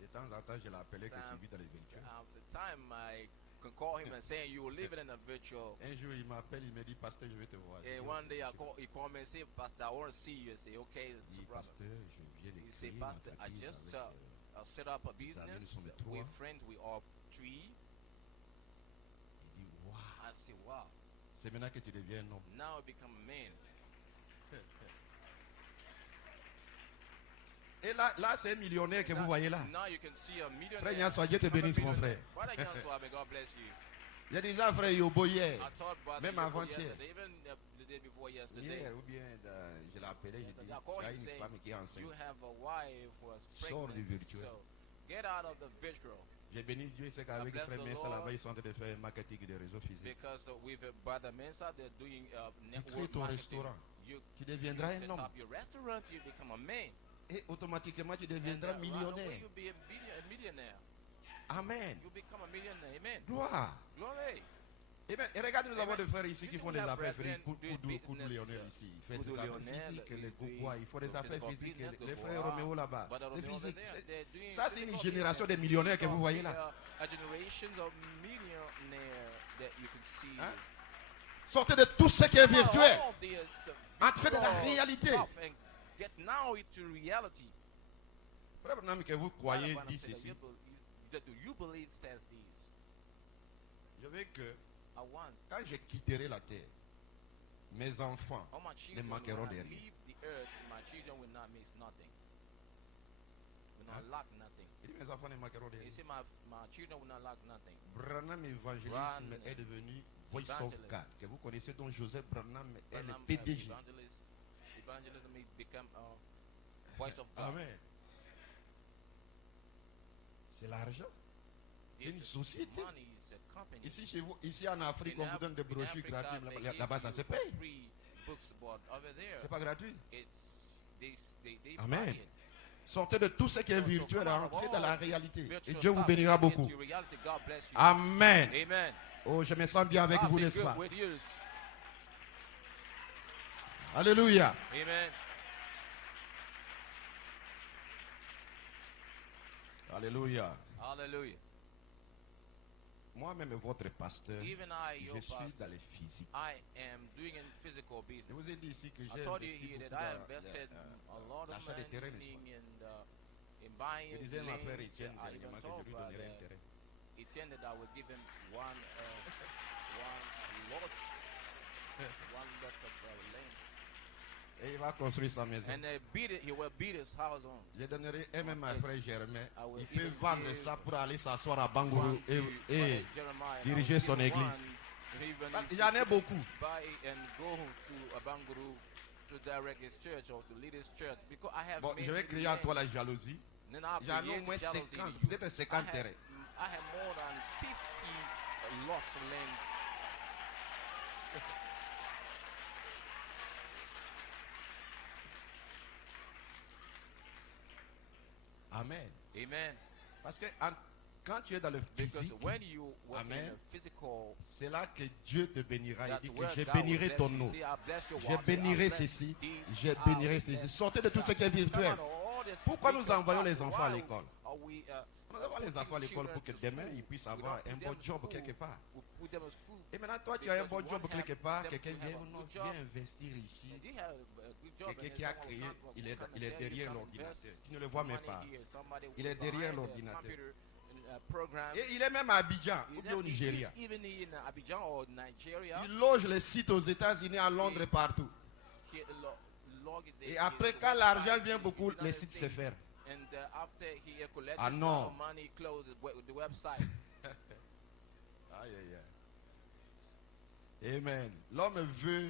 de temps en temps, je l'appelais que tu Time- vis dans les véhicules. The time I can call him and say you were living in a virtual. Un jour, il m'appelle, il me dit, Pasteur, je vais te voir. Je dis, And Ok, one day monsieur. he called me and said, Pastor, I want to see you. I say, okay, Il it's dit, brother. Pasteur, je viens de He said, créer une Pastor, I entreprise just avec, set up a amis, business. nous sommes We're trois. friends. We are three. il dit, waouh, I say, wow. c'est maintenant que tu deviens un homme. Now I become a man. Et là, c'est un millionnaire que vous voyez là. Now you can see a millionaire. Frère Ignacio, Dieu te I'm a bénisse, mon millionaire. frère. Brother Nyaswa, may God bless you. Il y a déjà frère Yobo hier. I told brother Même Yoko avant-hier. yesterday, even the day before yesterday. Hier, ou bien, je l'ai appelé, je Yesterday, dis, I tu called as him une saying, femme qui est enceinte. you have a wife who is Sors du pregnant, virtuel. so get out of the virtual. J'ai béni Dieu, c'est qu'avec bless frère the Messa Lord. là-bas, ils sont en train de faire un marketing des réseaux physiques. Because with Brother Mensa, they're doing Tu crées network ton marketing. restaurant. You Tu deviendras set un homme. up your restaurant, you become a man. Et automatiquement, tu And deviendras right away millionnaire. you'll be a millionaire. Amen. You become a millionaire. Amen. Gloire. Glory. Et regarde, nous avons Amen. des frères ici qui You font don't des have affaires brethren physiques. doing Koudou business, Lionel ici. Il fait Koudou des affaires Lionel physiques. is Les doing Gougois, il faut des affaires physical physiques. business, Les Gougois. frères Roméo là-bas. Brother C'est Romeo over physique. there, they're doing Ça, c'est une physical génération business. de millionnaires que These vous are voyez là. A generation of millionaires that you can see. Hein? Sortez de tout ce qui est virtuel. All this, Entrez dans la virtual réalité. stuff and get now into reality. Frère Branham, que vous croyez, Brother dit Branham said ceci. that do you believe says this? Je veux que, I want quand je quitterai la terre, mes enfants all my children manqueront when de I rien. leave the earth, my children will not miss nothing. Will not Hein? lack nothing. Il dit, mes enfants ne manqueront de He rien. said my children will not lack nothing. Branham évangélisme Branham est devenu Voice of evangelist. God, que vous connaissez, dont Joseph Branham est le Branham, PDG. evangelism has become a voice of God. Amen. C'est l'argent. This Une is société. money is a company. Ici, chez vous, ici en Afrique, on vous donne des In brochures Africa, gratuites. they Là- give Là-bas, ça you se for paye. free books, but over there, C'est pas gratuit. it's they Amen. buy it. Sortez de tout ce qui est So virtuel, come out of entrez all dans la this réalité. virtual Et Dieu vous stuff bénira and get beaucoup. into reality. God bless you. Amen. Amen. Oh, je me sens bien avec I vous, feel n'est-ce good pas? with you. Alléluia. Amen. Alléluia. Hallelujah. Moi-même, votre pasteur, Even I, je your suis pastor, dans les physiques. I am doing in physical Je business. vous ai dit ici que I j'ai told you investi here beaucoup that I dans invested a lot of l'achat des terrains, n'est-ce money pas? in buying Je disais à ma frère lands. Étienne I even dernièrement que je told lui donnerai un brother terrain. Etienne that I would give him one lot of land. Et il va construire sa maison. And he will build his house on. Je donnerai un même à frère Germain. I will Il peut even vendre give ça pour aller s'asseoir à One Bangourou to et Jeremiah. diriger I will son give église. one, even Parce if qu'il he y en a could beaucoup. buy and go to Abanguru to direct his church or to lead his church. Because I have Bon, many je vais créer en toi la lands. jalousie. Then I'll J'en ai au create moins jealousy 50, in you. peut-être 50 terrains. I have more than 50 lots of lands. Amen. Amen. Parce que quand tu es dans le Because physique, when you work Amen. in a physical, c'est là que Dieu te bénira. Il that's dit que where je God will bénirai bless ton you. nom. See, I bless your Je water, bénirai I bless ceci. this, Je I bénirai will ceci. bless Sortez de tout ce qui est that. virtuel. Come on, all this Pourquoi nous virtual envoyons stuff, les enfants à why l'école? are we, On envoie les enfants à l'école pour que demain ils puissent avoir un bon job quelque part. Et maintenant, toi, tu as un bon job quelque part. Quelqu'un vient, non, viens investir ici. Quelqu'un qui a créé, il est derrière l'ordinateur. Tu ne le vois même pas. Il est derrière l'ordinateur. Et il est même à Abidjan, ou bien au Nigeria. Il loge les sites aux États-Unis, à Londres et partout. Et après, quand l'argent vient beaucoup, les sites se ferment. Ah non. Aïe, aïe, aïe. Amen. L'homme veut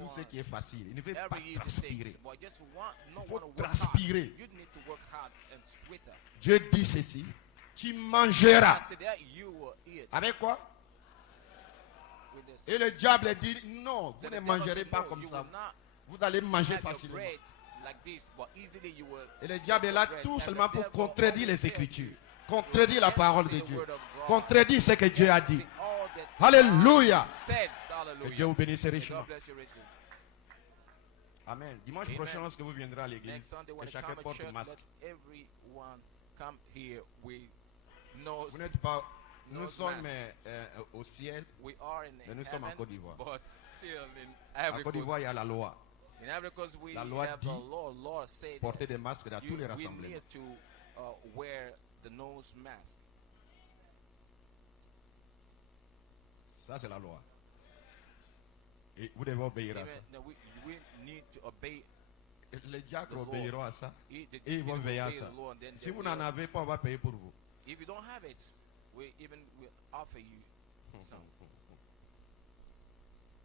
tout ce qui est facile. Il ne veut pas transpirer. Il faut transpirer. Dieu dit ceci. Tu mangeras. Avec quoi? Et le diable dit non, vous ne mangerez pas comme ça. Vous allez manger facilement. Et le diable est là tout seulement pour contredire les Écritures, contredire la parole de Dieu, contredire ce que Dieu a dit. Alléluia. Que Dieu vous bénisse richement. Amen. Dimanche prochain, lorsque vous viendrez à l'église, que chacun porte un masque. Vous n'êtes pas. Nous sommes au ciel, mais nous sommes en Côte d'Ivoire. En Côte d'Ivoire, il y a la loi. La loi dit porter des masques dans tous les rassemblements. Ça, c'est la loi. Et vous devez obéir à ça. Les diacres obéiront à ça. Et ils vont veiller à ça. Si vous n'en avez pas, on va payer pour vous. If you don't have it, we offer you some.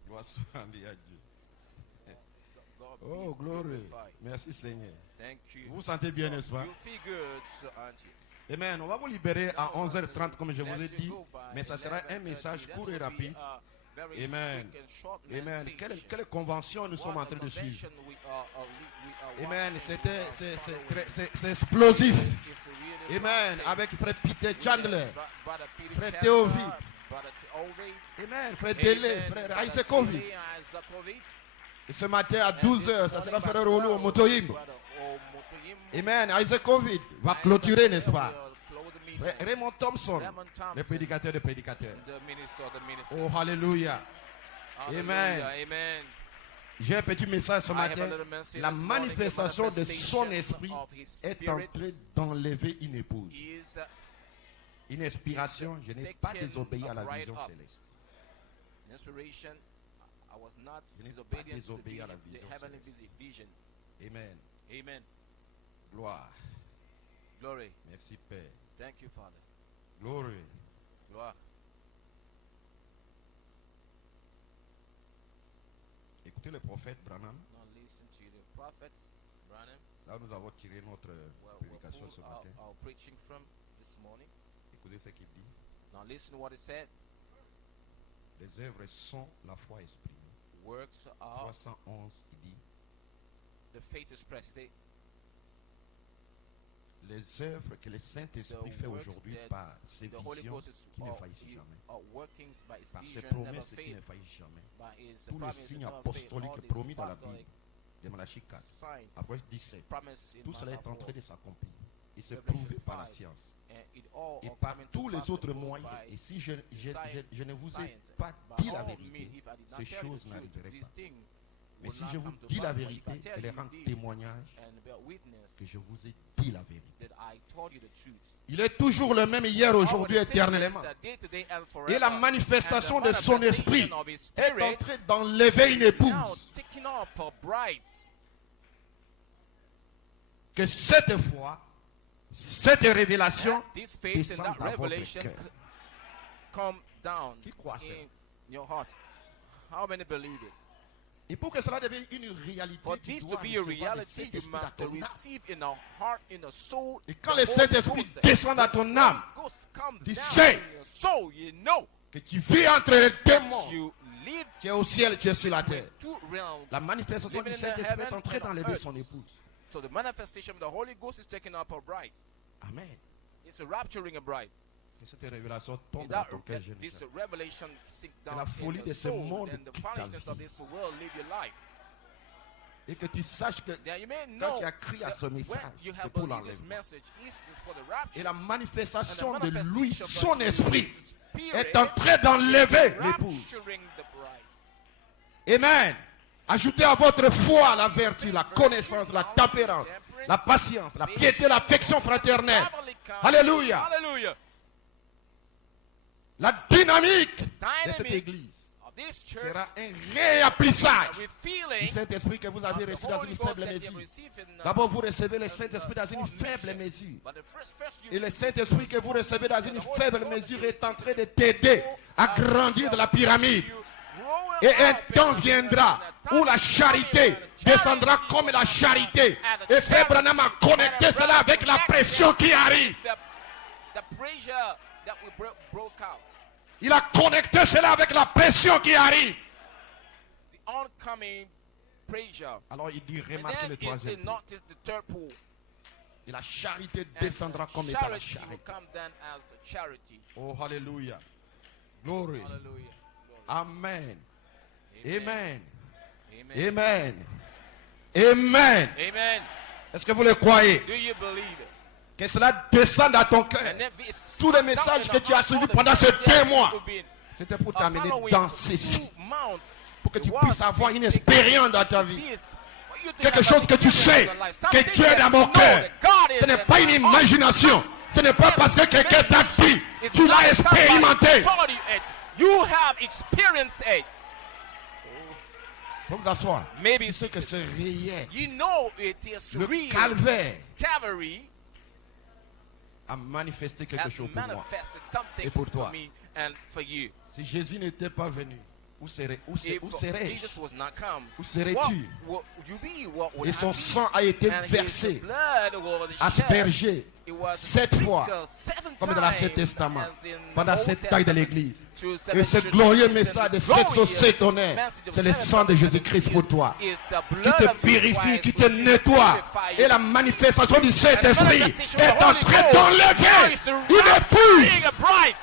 Gloire soit rendue à Dieu. God be Oh, glory. glorified. Merci Seigneur. Thank you. Vous vous sentez bien, n'est-ce pas? You feel good, aren't you? Amen. On va vous libérer à 11h30, comme je vous ai dit. Mais ça sera un message court et rapide. Amen. Amen. Quelle convention nous sommes en train de suivre? Amen. C'est explosif. Amen. Avec frère Peter Chandler, frère Théovi. Amen. Frère Délé, frère Isaacovi. Et ce matin à 12h, ça sera frère Rolo au Motoyimbo. Amen. Isaacovi va clôturer, n'est-ce pas? Frère Raymond Thompson, le prédicateur des prédicateurs. Oh, hallelujah. Amen. J'ai un petit message ce matin. La manifestation de son esprit est en train d'enlever une épouse. Une inspiration, je n'ai pas désobéi à la vision céleste. Je n'ai pas désobéi à la vision céleste. Amen. Amen. Gloire. Glory. Merci Père. Thank you, Father. Glory. Gloire. Écoutez le prophète Branham. Now listen to the prophets, Branham. Là, nous avons tiré notre prédication ce matin. Our preaching from this morning. Écoutez ce qu'il dit. Now listen what he said. Les œuvres sont la foi exprimée. Works are 311, il dit. the faith expressed. He said, Les œuvres que le Saint-Esprit fait aujourd'hui par ses the Holy visions Ghost is qui ne faillissent jamais, workings by his par ses vision, never promesses qui fail, ne faillissent jamais, by his tous les promises signes never fail, all apostoliques these promis dans la apostolic Bible, de Malachie 4, signs, après 17, promise in tout cela est en Malachi train de s'accomplir. Et c'est Revelation prouvé par la 5, science. and it all Et are par coming to tous pass les autres and proved moyens. by Et si je ne vous ai science. pas By dit la all vérité, means, if I did not ces tell you choses the truth, n'arriveraient these pas. things Mais will si not je vous come to dis la pass. But if vérité, I tell elle you rend this témoignage and bear witness que je vous ai dit la vérité. that I told you the truth. Il est toujours le même hier, aujourd'hui, éternellement. Et la manifestation de son esprit est entrée d'enlever une épouse. Que cette foi, cette révélation descende dans votre cœur. Come down Qui croit ça? in your heart. How many believe it? Et pour que cela devienne une réalité, For tu this to dois be a recevoir le reality, you Saint-Esprit dans must ton âme. receive in our heart, in our soul. Et quand the le Holy Saint-Esprit Ghost. descend dans ton âme, Holy Ghost comes tu down sais in your soul, you know que tu vis entre les deux mondes. you live Tu es au ciel, tu es sur la terre. two realms. La manifestation du Saint-Esprit est entrée dans les de son épouse. So the manifestation of the Holy Ghost is taking up a bride. Amen. It's rapturing a bride. Que cette révélation tombe And dans that, ton cœur, jeune this frère. revelation sink la down folie in de your ce soul, monde and the quitte ta foolishness of vie. this world live your life. Et que tu saches que That you may quand know tu as crié à that ce when message, you c'est have pour believed this l'enlèvement. message is for the rapture. Et la And the manifestation de manifestation lui, of son the esprit, Spirit est en train d'enlever l'épouse. rapturing the bride. Amen. Ajoutez à votre foi la vertu, la connaissance, la tempérance, la patience, la piété, l'affection fraternelle. Alléluia. Hallelujah. La dynamique de cette Dynamic église of this church sera un réapplissage that we're du feeling Saint-Esprit que vous avez of the reçu dans Holy une Ghost faible that you mesure. have received in, D'abord, vous recevez le Saint-Esprit dans une faible mesure. but the first you Et le receive Saint-Esprit que vous recevez dans une faible mesure est en train de t'aider à grandir de la pyramide. growing Et un up temps in viendra the où la charité descendra comme la charité. Et Frère Branham a connecté cela avec la pression qui arrive. The pressure that we broke out, Il a connecté cela avec la pression qui arrive. the oncoming pressure. Alors il dit, And remarquez then le he troisième said, point. notice the third pool. Et la charité And descendra comme étant la charity will charité. come down as a charity. Oh, hallelujah. Glory. Hallelujah. Amen. Amen. Amen. Amen. Amen. Amen. Amen. Est-ce que vous le croyez? Do you believe it? Que cela descende à ton cœur. And then it's Tous les down messages in que the tu as heart, suivis all the pendant ces messages 2 that mois, you've been c'était pour t'amener following dans for ceci. 2 months. Pour que tu was puisses avoir une to expérience dans ta vie. this, for you to Quelque have chose an que tu experience sais, in life. que Something Dieu est that dans mon you know cœur. that God Ce is n'est in pas my une heart. imagination. Ce n'est pas parce que quelqu'un t'a dit. It's Tu not l'as somebody expérimenté. told you it. You have experienced it. Faut vous asseoir. Maybe Tu sais que c'est réel. you know it is Le real. calvaire Calvary a manifesté quelque has chose pour moi. manifested something Et pour toi. for me and for you. Si Jésus n'était pas venu, où serais-je? If Jesus was not come, Où serais-tu? what would you be? What would Et son I be? sang a été And his versé, blood was shed. aspergé, It was 7 fois, sprinkled 7 comme dans l'Ancien times, Testament, as in pendant the Old 7 tailles de Testament. l'Église. Through Et seven ce churches, glorieux and message de this cette glorious société tonnerre, message of c'est le seven sang de churches Jésus-Christ pour toi, is the qui blood te of Jesus purifie, Christ qui for te you to nettoie. purify Et you. la manifestation du Saint-Esprit And the manifestation of est the en Holy train Ghost d'enlever is une rapturing épouse. a bride.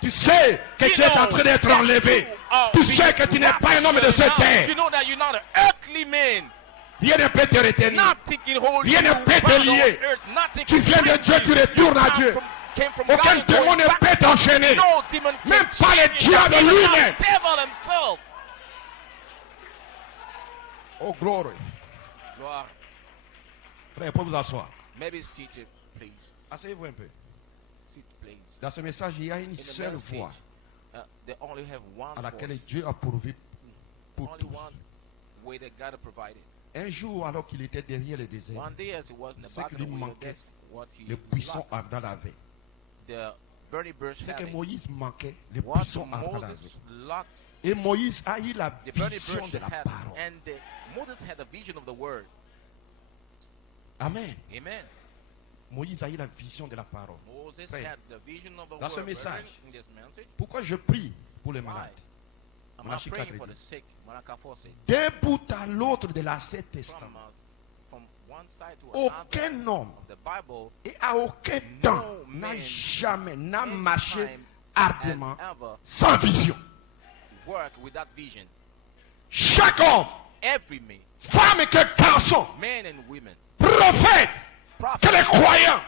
Tu sais que You tu es en know train d'être that enlevé. you are Tu being sais que tu n'es pas un homme de cette raptured now. terre. You know that you're not an earthly man. Rien ne peut te retenir. Nothing can hold Rien you ne peut te bound on lier. earth. Nothing Tu can viens de break Dieu, you. tu retournes à Dieu. Came from Aucun God, démon going ne back. peut t'enchaîner. No demon can Même pas le chain you. diable Even lui-même. the devil himself. Oh, glory. Gloire. Frère, pour vous asseoir. Maybe seated, please. Asseyez-vous un peu. Sit, please. Dans ce message, il y a une In the seule message, voie they only have one à laquelle voice. Dieu a pourvu pour Only tous. one way that God provided. Un jour, alors qu'il était derrière le désert, One day as he was in the Ce back qui of the lui wheel, manquait, that's what he le buisson lacked. ardent l'avait. The burning bush Ce had que it. Moïse manquait, le What buisson ardent l'avait. Moses lacked, Et Moïse a eu la the burning vision bush de la had. parole. And Moses had a vision of the word. Amen. Amen. Moïse a eu la vision de la parole. Moses Frère, had the vision of the dans ce word. message, Brethren, in this message, Pourquoi je prie pour les why? malades? I'm On a not chic praying à for dire. the sick. Malaka 4 said. D'un bout à l'autre de l'Ancien From, Testament, from one side to another aucun homme of the Bible et à aucun temps man n'a any marché time ardemment has ever sans vision. worked with that vision. Chaque homme, Every man, femme et que garçon, men and women, prophète, que les croyants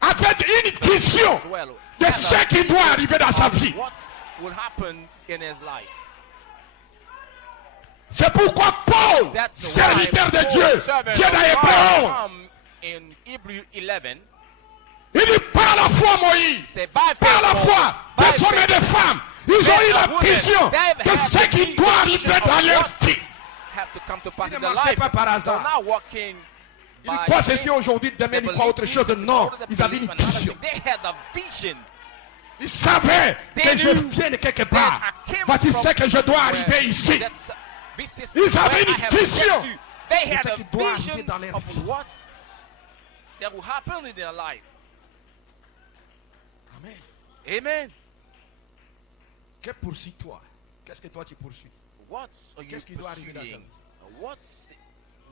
avaient une vision as well. de ce qui doit arriver dans sa vie. What will happen in his life? C'est pourquoi Paul, That's why serviteur de Paul, Dieu, servant vient of dans God, Hébreux 11. come in Hebrew 11. Il dit par la foi Moïse, C'est by faith, par la foi by des hommes et faith, des femmes, ils ont eu la women, vision they've de had ce the qui doit arriver vision dans of leur what vie. have to come to pass Ils in ne their marchaient life. pas par They're hasard. not walking Ils by croient faith. ceci aujourd'hui, demain They ils croient autre believe chose. this, Non, tomorrow they ils avaient believe une another vision. thing. They had a vision. Ils savaient que je viens de quelque part. Voici ce que je dois arriver ici. Ils avaient une vision They de had ce a qui doit arriver vision dans leur of vie. what that will happen in their life. Amen. Amen. Que poursuis-toi? Qu'est-ce que toi tu poursuis? What are you Qu'est-ce qui doit arriver dans ta pursuing? vie? What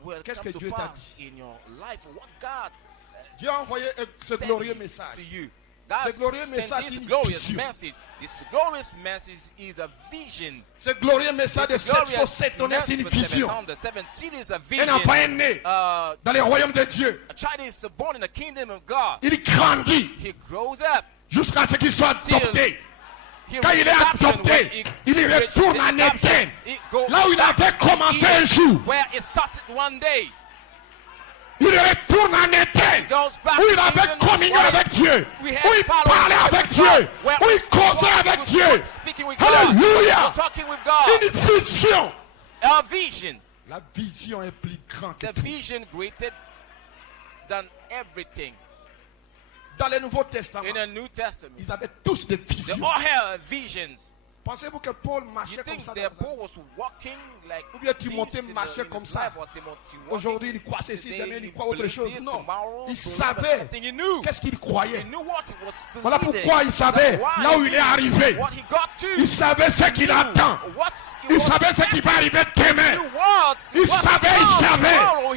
will Qu'est-ce come que to Dieu t'a pass in your life? What God Dieu a envoyé ce sent glorieux message. to you. God Ce glorieux sent message, this c'est une glorious vision. message. This glorious message is a vision. Ce glorieux message de This 707 tonnerres, c'est une message vision. on the seven seals, a Un vision. enfant est né Uh, dans le royaume de Dieu. a child is born in the kingdom of God. Il grandit He grows up. jusqu'à ce qu'il soit adopté. He Quand il est adoption, adopté, when il y reaches retourne en adoption, Éden. he goes Là où il back avait to commencé Eden, un jour. where it started one day. Il retourne en Éden, goes back où il to avait Eden, communié where avec Dieu, we had où il followed parlait with avec God, Dieu, where où il we causait walked avec with Dieu. God, speaking with God, Alléluia. talking with God. Une vision. A vision. La vision est plus grande que The tout. vision greater than everything. Dans le Nouveau Testament, In the New Testament, ils avaient tous des they visions. all have visions. Pensez-vous que Paul You marchait comme think ça that dans Paul was walking like Ou bien this Timothée in marchait in comme his ça. life, or Timothy walking Aujourd'hui, il croit ceci, today, demain, il he croit autre believed chose. this, Non. tomorrow, Il believe savait another thing. He knew. qu'est-ce qu'il croyait. He knew what he was Voilà believing. pourquoi il savait That's why là où il est arrivé. what he got to. Il savait ce qu'il attend. Il savait ce qui va arriver demain. Il savait.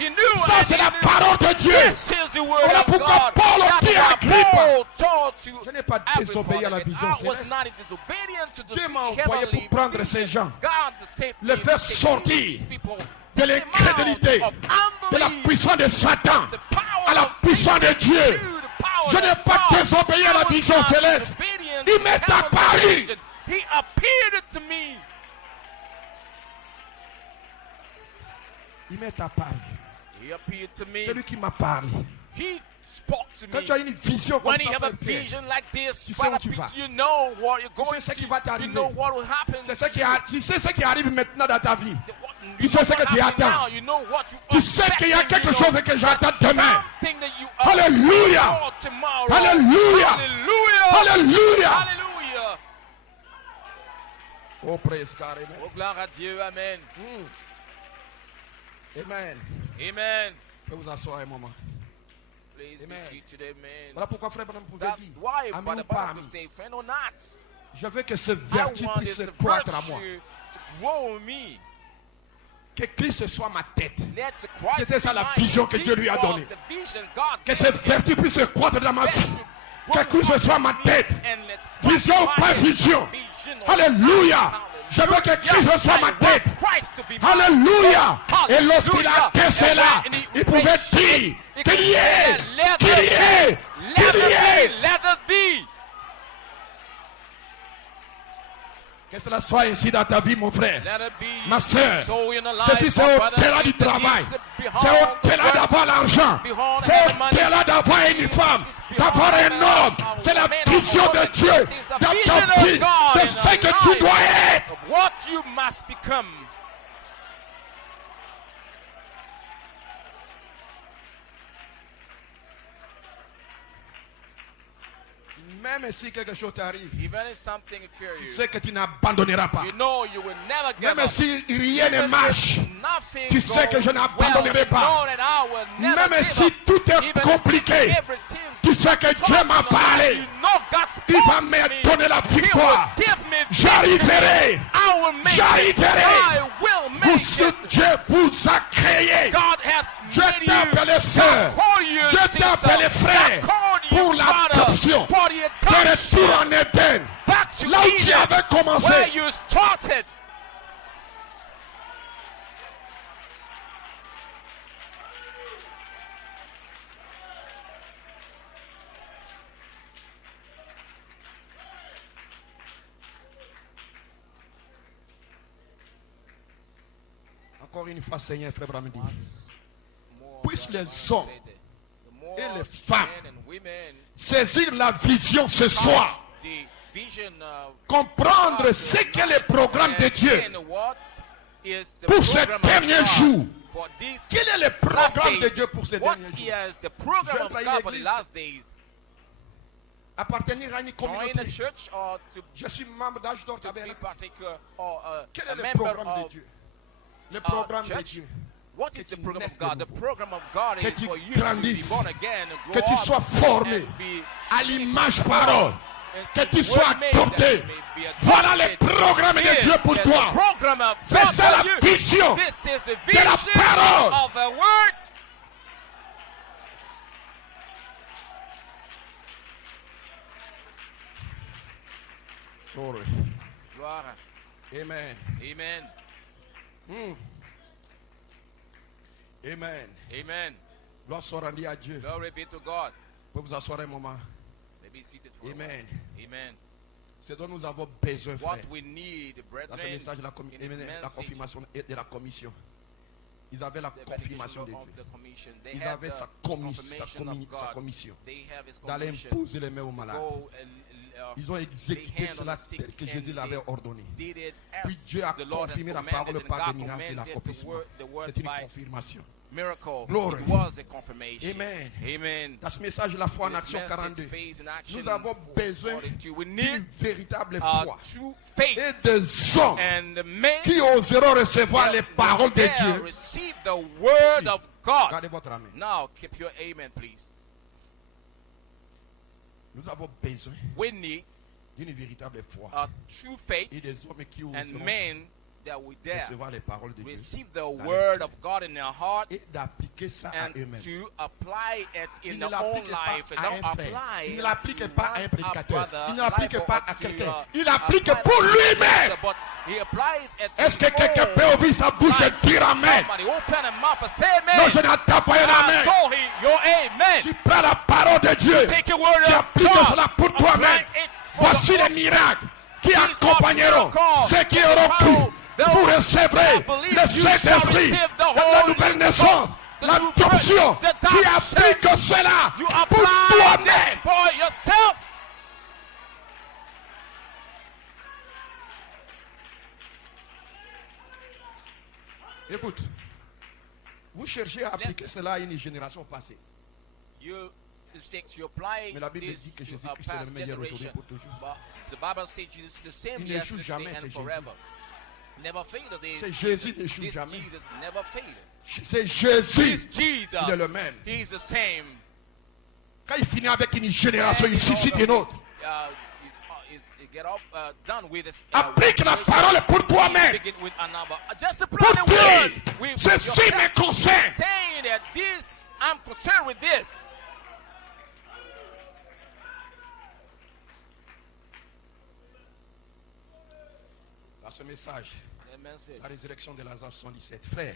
He knew Ça, c'est la parole de Dieu. This is the word Voilà of pourquoi God. Paul That's dit why à Agrippa, Paul told to Je n'ai pas désobéi à la everybody vision that I was céleste. not disobedient to the Dieu m'a envoyé heavenly pour prendre vision. ces gens, God saved les me faire to take sortir these people, de take them l'incrédulité, out of de la unbelief, puissance de Satan the power à la of puissance de Satan, Dieu. to the power Je n'ai of pas God. désobéi à la I was vision not céleste. disobedient Il to m'est the heavenly apparu. vision. He appeared to me. Il m'est apparu. He appeared to me. Celui qui m'a parlé. He spoke to Quand me. tu as une vision comme When ça, you have a frère Pierre, vision like this, Tu sais Brother où tu Pete, vas. you know what you're going sais ce to. qui va You t'arriver. know what will happen. C'est ce qui tu sais ce qui arrive maintenant dans ta vie. You Tu sais ce que tu attends. Tu sais qu'il y a quelque chose que j'attends demain. Alléluia. Alléluia. Alléluia. Alléluia. Alléluia. Oh, praise God. Amen. Oh, gloire à Dieu. Amen. Amen. Amen. Je vais vous asseoir un moment. Please Amen. be seated. Amen. Voilà pourquoi frère Branham pouvait That dire, why, ami but ou the pas Bible ami, say, friend or not, je veux que ce I vertu want puisse this croître à moi. virtue to grow in me. Que Christ soit ma tête. Let Christ C'était ça be la mine. vision que This Dieu lui a was donnée. the vision God Que gave cette vertu puisse croître dans ma vie. Que Christ soit ma tête. and let Vision ou Christ pas be vision. vision or Alléluia. not. Je veux que Christ soit ma I want tête. Christ to be mine. Alléluia. Et lorsqu'il a Hallelujah. fait cela, And when il pouvait dire he qu'il y said, ait, let qu'il y ait, qu'il y ait. Let it be. Que cela soit ainsi dans ta vie, mon frère. Let it be. Ma sœur, So in the life ceci of c'est brothers au-delà and du sisters, travail. this C'est behold au-delà the d'avoir l'argent. behold C'est the money. au-delà d'avoir une femme, This is d'avoir behold un the homme. man, C'est la a man or vision de woman. Dieu This is the dans vision ta of vie, God de in ce our que tu life, dois être. of what you must become. Même si quelque chose t'arrive, Even if something occurs, tu sais que tu n'abandonneras pas. you know you will never give Même up. si rien ne Even marche, if nothing tu sais que je goes n'abandonnerai well, you pas. know that I will never Même give si up. tout est Even compliqué, if everything tu sais que Dieu m'a parlé. you know God Il spoke va to me me. donner la He will victoire. give me J'arriverai. victory. I will make it. J'arriverai. I will make Pour it. Dieu vous a créé. God has Dieu made t'a you. appelé sœur. Call you Dieu sister. t'a appelé frère God called you pour brother. l'adoption. For the De adoption. retour en Éden. Back to Là où tu Eden, avais where commencé. you started. Encore une fois, Seigneur, frère Bramidi. More Puissent God les wants hommes to say that. The more et les femmes men and women saisir la vision ce soir. the vision of Comprendre ce qu'est le programme de Dieu pour ces derniers jours. Quel est le programme de Dieu pour ces What derniers jours? is the program of J'aime God for the l'église. last days? Appartenir à une Join a communauté. church or to Je suis membre d'Âge d'Or be Tabernacle. particular or Quel a est le member programme de of Dieu? Le programme de church? Dieu. what Que is the tu program of naisses God? de The nouveau. program of God Que is tu for you to be grandisses. born again and Que grow tu up sois formé and be à l'image parole. and Que to tu be sois well-made, adopté. that you may be Voilà adopted. le programme de This Dieu pour is toi. the program of C'est God ça for la you. vision This is the de la vision parole. of the word. Glory. Gloire. Amen. Amen. Amen. Amen. Gloire soit rendue à Dieu. Glory be to God. Vous pouvez vous asseoir un moment. Maybe seated for a while. Amen. Amen. Ce dont nous avons besoin, frère. What we need, Dans brethren, ce message, la in this message, confirmation et de la commission. Ils avaient la the confirmation de vindication Dieu. of the commission. They Ils have avaient the sa confirmation of sa God. commission. They have his D'aller commission imposer les mains aux to malades. go and Ils ont exécuté hand on cela the sick tel que and Jésus l'avait ordonné. did it Puis as Dieu a the Lord has confirmé la commanded, parole and par God des miracles et commanded l'accomplissement. the word C'est une by confirmation. miracle. Glory. It was a confirmation. Amen. Amen. Dans ce message, la foi en This action message 42, phase in action nous avons besoin 42. We d'une need véritable a foi true et faith des hommes and the men qui oseront recevoir that les paroles de will Dieu. receive the word of God. Gardez votre amen. Now keep your amen, please. Nous avons besoin We need d'une véritable foi a true et faith des hommes qui and oseront men that will dare recevoir les paroles de Dieu receive the word of God in their heart et d'appliquer ça à and eux-mêmes. to apply it Ils in ne their own l'appliquent pas life. à Don't un frère. apply Il ne l'applique to pas à un one prédicateur. brother, Il ne l'applique life pas or à to, quelqu'un. uh, Il l'applique apply pour to lui-même. another, but he applies it to Est-ce que his quelqu'un own peut ouvrir sa bouche et life. dire amen? Somebody open a mouth and say amen. Non, je n'entends pas un amen. Go, your amen. Tu prends la parole de Dieu. Take your word Tu of appliques God. cela pour toi-même. Apply it for Voici the les own miracles qui These are accompagneront miracles. ceux qui auront cru. Those Vous recevrez that believe le you shall Saint-Esprit, receive the la Holy nouvelle naissance, Ghost, the l'adoption. new birth, the Tu adoption. appliques cela You pour apply toi-même. this for yourself. Écoute, vous cherchez à appliquer cela à une génération passée. You seek to apply Mais la Bible this dit que to Jésus-Christ a est past le meilleur aujourd'hui generation. pour toujours. But the Bible says Jesus is the same Il yesterday n'échoue jamais, and c'est forever. Never failed. C'est Jésus n'échoue This jamais. Jesus never failed. C'est Jésus. This Jesus, Il est le même. He's the same. Quand il finit avec une génération, il suscite une autre. Get up, done with this, Applique la generation, parole pour toi-même. begin with another. Just apply Pour the dire, word with ceci yourself. me concerne. Saying that this, I'm concerned with this. Dans ce message, The message. la résurrection de Lazare 77. Frère,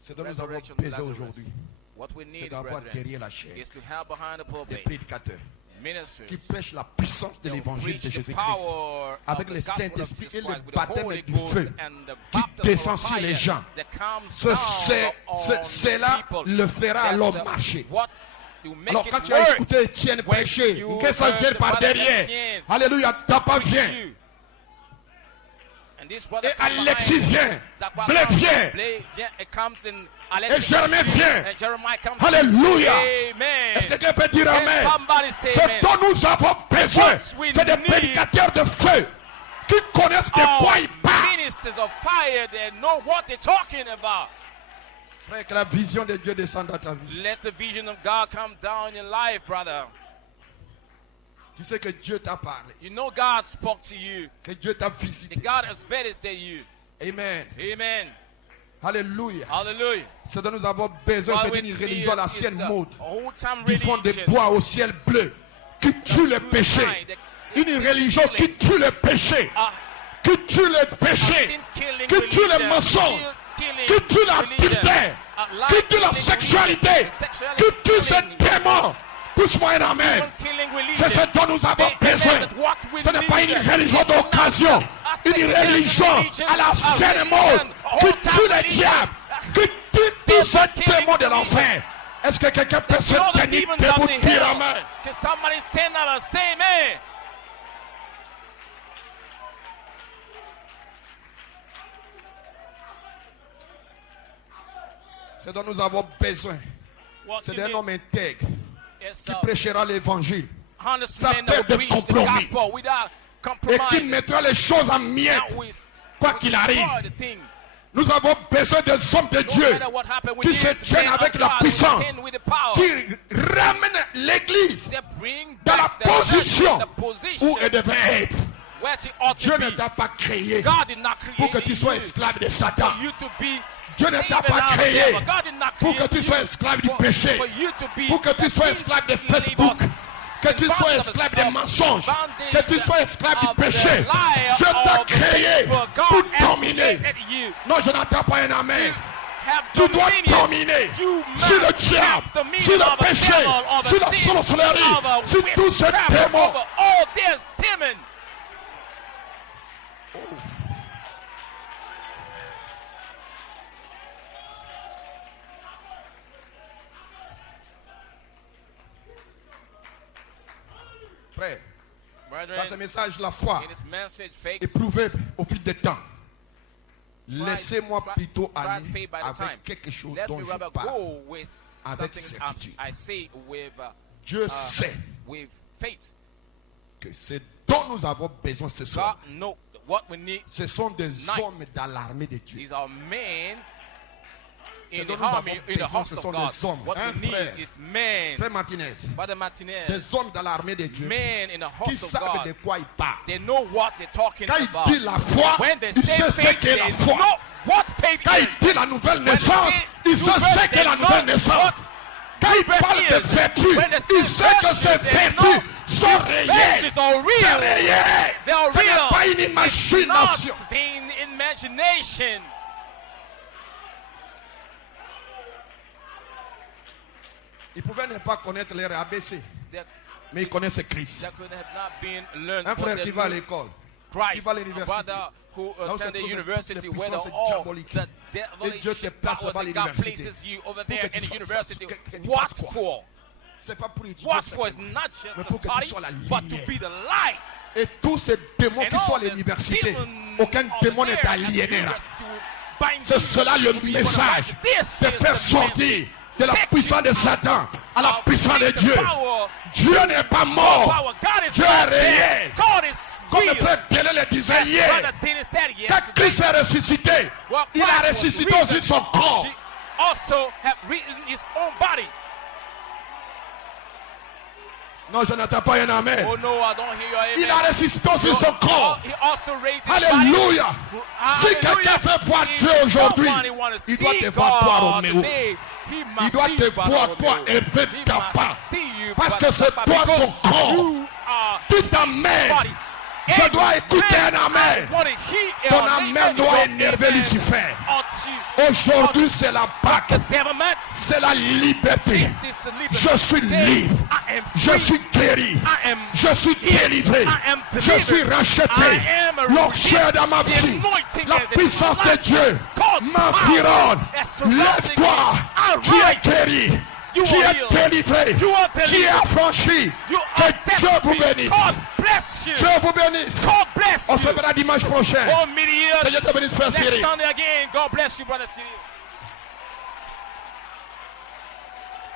ce dont nous avons Resurrection of besoin Lazarus. aujourd'hui, What we c'est need, d'avoir brethren, derrière la chair is to have behind the des pulpit prédicateurs ministers qui prêchent la puissance de that l'évangile preach de the Jésus-Christ power avec of le the gospel of Saint-Esprit Jesus et le Christ with the baptême Holy du Ghost feu and the qui baptism descend of sur les fire gens. that comes Cela down on le fera the l'homme people. marcher. To make Alors it quand tu as work, écouté Étienne when prêcher, you qu'est-ce que vient heard par the brother derrière? Etienne Alléluia, Tapa preach vient. you. And this brother Et comes Alexis behind vient. him. That Blé comes, vient. Blé vient. It comes in Et Alexis Jérémie vient. and Jeremiah comes in. Alléluia. Amen. Est-ce que quelqu'un peut dire Can amen? somebody say Ce amen? dont nous avons besoin, What we c'est des need prédicateurs de feu qui connaissent de quoi ils parlent. Ministers of fire, they know what they're talking about. Frère, que la vision de Dieu descende dans ta vie. Let the vision of God come down in your life, brother. Tu sais que Dieu t'a parlé, You know God spoke to you. que Dieu t'a That visité. God has visited you. Amen. Amen. Alléluia. Hallelujah. Ce dont nous avons besoin, What c'est we d'une need religion à is l'ancienne a mode. old-time Qui font des religion. bois au ciel bleu, qui tue le péché. Une religion qui tue le péché, qui tue le péché, qui tue le mensonge, qui tue l'adultère, qui tue la sexualité, qui tue ce démon. Pousse-moi un amen. C'est ce dont nous avons besoin. Ce n'est pas une religion d'occasion, une religion à l'ancienne mode qui tue le diable, tous ces démons de l'enfer. Est-ce que quelqu'un peut se Kill the tenir demons debout of the dire hell. amen? Can somebody stand up and say amen? Ce dont nous avons besoin, What c'est you d'un need homme intègre is qui a prêchera l'évangile honest sans man that faire will de preach the compromis. gospel without et qui compromise. mettra les choses en miettes. Now we Quoi qu'il arrive. destroy the thing. Nous avons besoin des hommes de No Dieu matter what happened, we qui need se to tiennent stand avec up la God, puissance, we stand with the power. qui ramènent l'église They bring dans la back the church position in the position où elle devait être. where she ought Dieu to ne be. t'a pas créé God did not create pour que tu sois you esclave de Satan. for you to be Dieu ne t'a slave pas of the créé devil. God did not pour que create tu sois you esclave du for- péché, for you to be pour que tu sois esclave de slave of Facebook, que tu sois esclave des mensonges, que tu sois esclave du péché. Dieu t'a créé pour dominer. Non, je n'entends pas un amen. Tu dois dominer sur le diable, sur le péché, sur la sorcellerie, sur tous ces démons. Oh, there's demon. Frère, Brethren, dans ce message, la foi in this message, faith, éprouvée au fil du temps. try- Laissez-moi try- plutôt try aller faith by the time. avec quelque chose Let dont me je rather parle. go with avec something certitude. I say Dieu sait with faith. que ce dont nous avons besoin ce God soir, know what we need. ce sont des Night. hommes dans l'armée de Dieu. These are men Ce in dont the nous avons army, in the besoin, house ce of sont God. des hommes. What Un we need frère, is men. frère Martinez, Brother Martinez, des hommes dans l'armée de Dieu men in the qui house of savent de God. quoi ils parlent. They know what they're talking Quand il about. dit la foi, When they il say sait ce faith, qu'est la they foi. know what faith Quand il is. dit la nouvelle When they naissance, say il sait nouvelle, ce qu'est la they nouvelle know naissance. what Quand il birth parle de is. vertu, When they il say sait que virtue, ces they vertus know sont virtues réelles. are real. C'est réel. They are Ce n'est real. pas une Not imagination. vain imagination. Ils pouvaient ne pas connaître leur ABC, There, mais ils connaissent Christ. there could have not been learned Un what frère they qui va à knew l'école, qui Christ, va à a l'université, brother who là où se attended trouvent university, les where puissances all diaboliques. the Et Dieu te devilish place powers là-bas à that God l'université. places you over Pour there que in tu the fasses- university. que tu What fasses quoi? for? C'est pas pour étudier What for is simplement. not just Mais to pour que tu study, sois la but to lumière. be the light. Et tous ces démons qui And sont à all the l'université, demons aucun are démon there n'est at the aliéné. university to bind C'est you cela le to be message one. This de is faire the sortir message. de la Take puissance you de Satan à la out. puissance de Take the Dieu. power. Dieu n'est pas mort. Power. God is Dieu not est dead. réel. God is Comme le real. frère Délé le disait As hier, Brother Dennis said quand yesterday, Christ est ressuscité, well, il a Christ was ressuscité risen. aussi son corps. He also have risen his own body. Non, je n'entends pas un amen. Oh no, I don't hear your amen. Il a ressuscité aussi son corps. He also raised his Alléluia. body. Si quelqu'un veut voir Dieu aujourd'hui, il doit te voir toi, Roméo. Il doit te voir toi, Évêque Kappa. Parce que c'est toi son corps. Tu t'amènes. Je dois écouter un amen. Ton amen doit énerver Lucifer. Aujourd'hui, c'est la Pâque. C'est la liberté. Je suis libre. Je suis guéri. Je suis délivré. Je suis racheté. L'onction est dans ma vie. La puissance de Dieu m'environne. Lève-toi. Tu es guéri. Tu es délivré. Tu es affranchi. Que Dieu vous bénisse. Dieu vous bénisse. On se verra dimanche prochain. Que Dieu te bénisse, frère Next Cyril. Sunday again. God bless you, brother Cyril.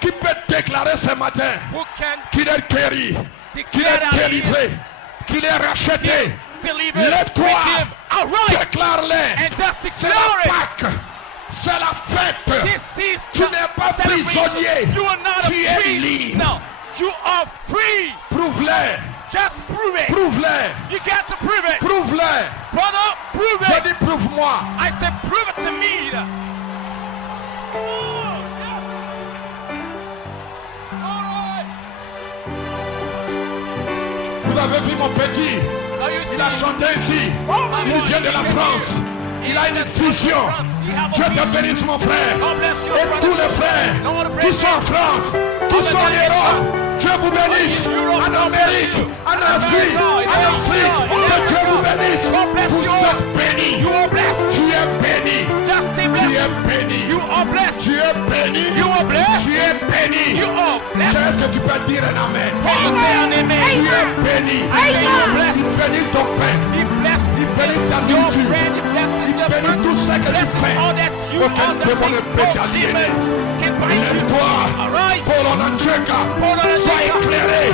Qui peut déclarer ce matin Who can qu'il est guéri, qu'il declare est that he délivré, is qu'il est racheté? delivered? Lève-toi. With him. Arise Déclare-le. and just C'est declare la it. Pâque. C'est la fête. This is Tu the n'es pas celebration. prisonnier. You are not a Tu es priest. libre. No, you are free. Prouve-le. Just prove it. Prouve-le. You got to prove it. Prouve-le. Brother, prove Je it. dis prouve-moi. I said, prove it to me. Vous avez vu mon petit. Are you Il a seeing? chanté ici. Oh, my Il boy, vient de la he came France. here. Il a une vision. Dieu te bénisse, mon frère. God bless you, Et brother. tous les frères qui sont en France, qui sont en Europe, Dieu vous bénisse. En Amérique, en Asie, en Afrique, que Dieu vous bénisse. Vous êtes bénis. You are blessed. Tu es béni. Just stay Tu blessed. es béni. You are blessed. Tu es que tu peux dire un amen. You say an amen. Il est béni. Il bénit ton pain. He blesses Il bénit ta your nourriture. bread. He blesses your Bénis food. tout ce que tu Bless fais. all that you Aucun démon ne peut t'aliéner. Lève-toi. Arise. Paul en Antioche. Paul en Sois Antioche. éclairé.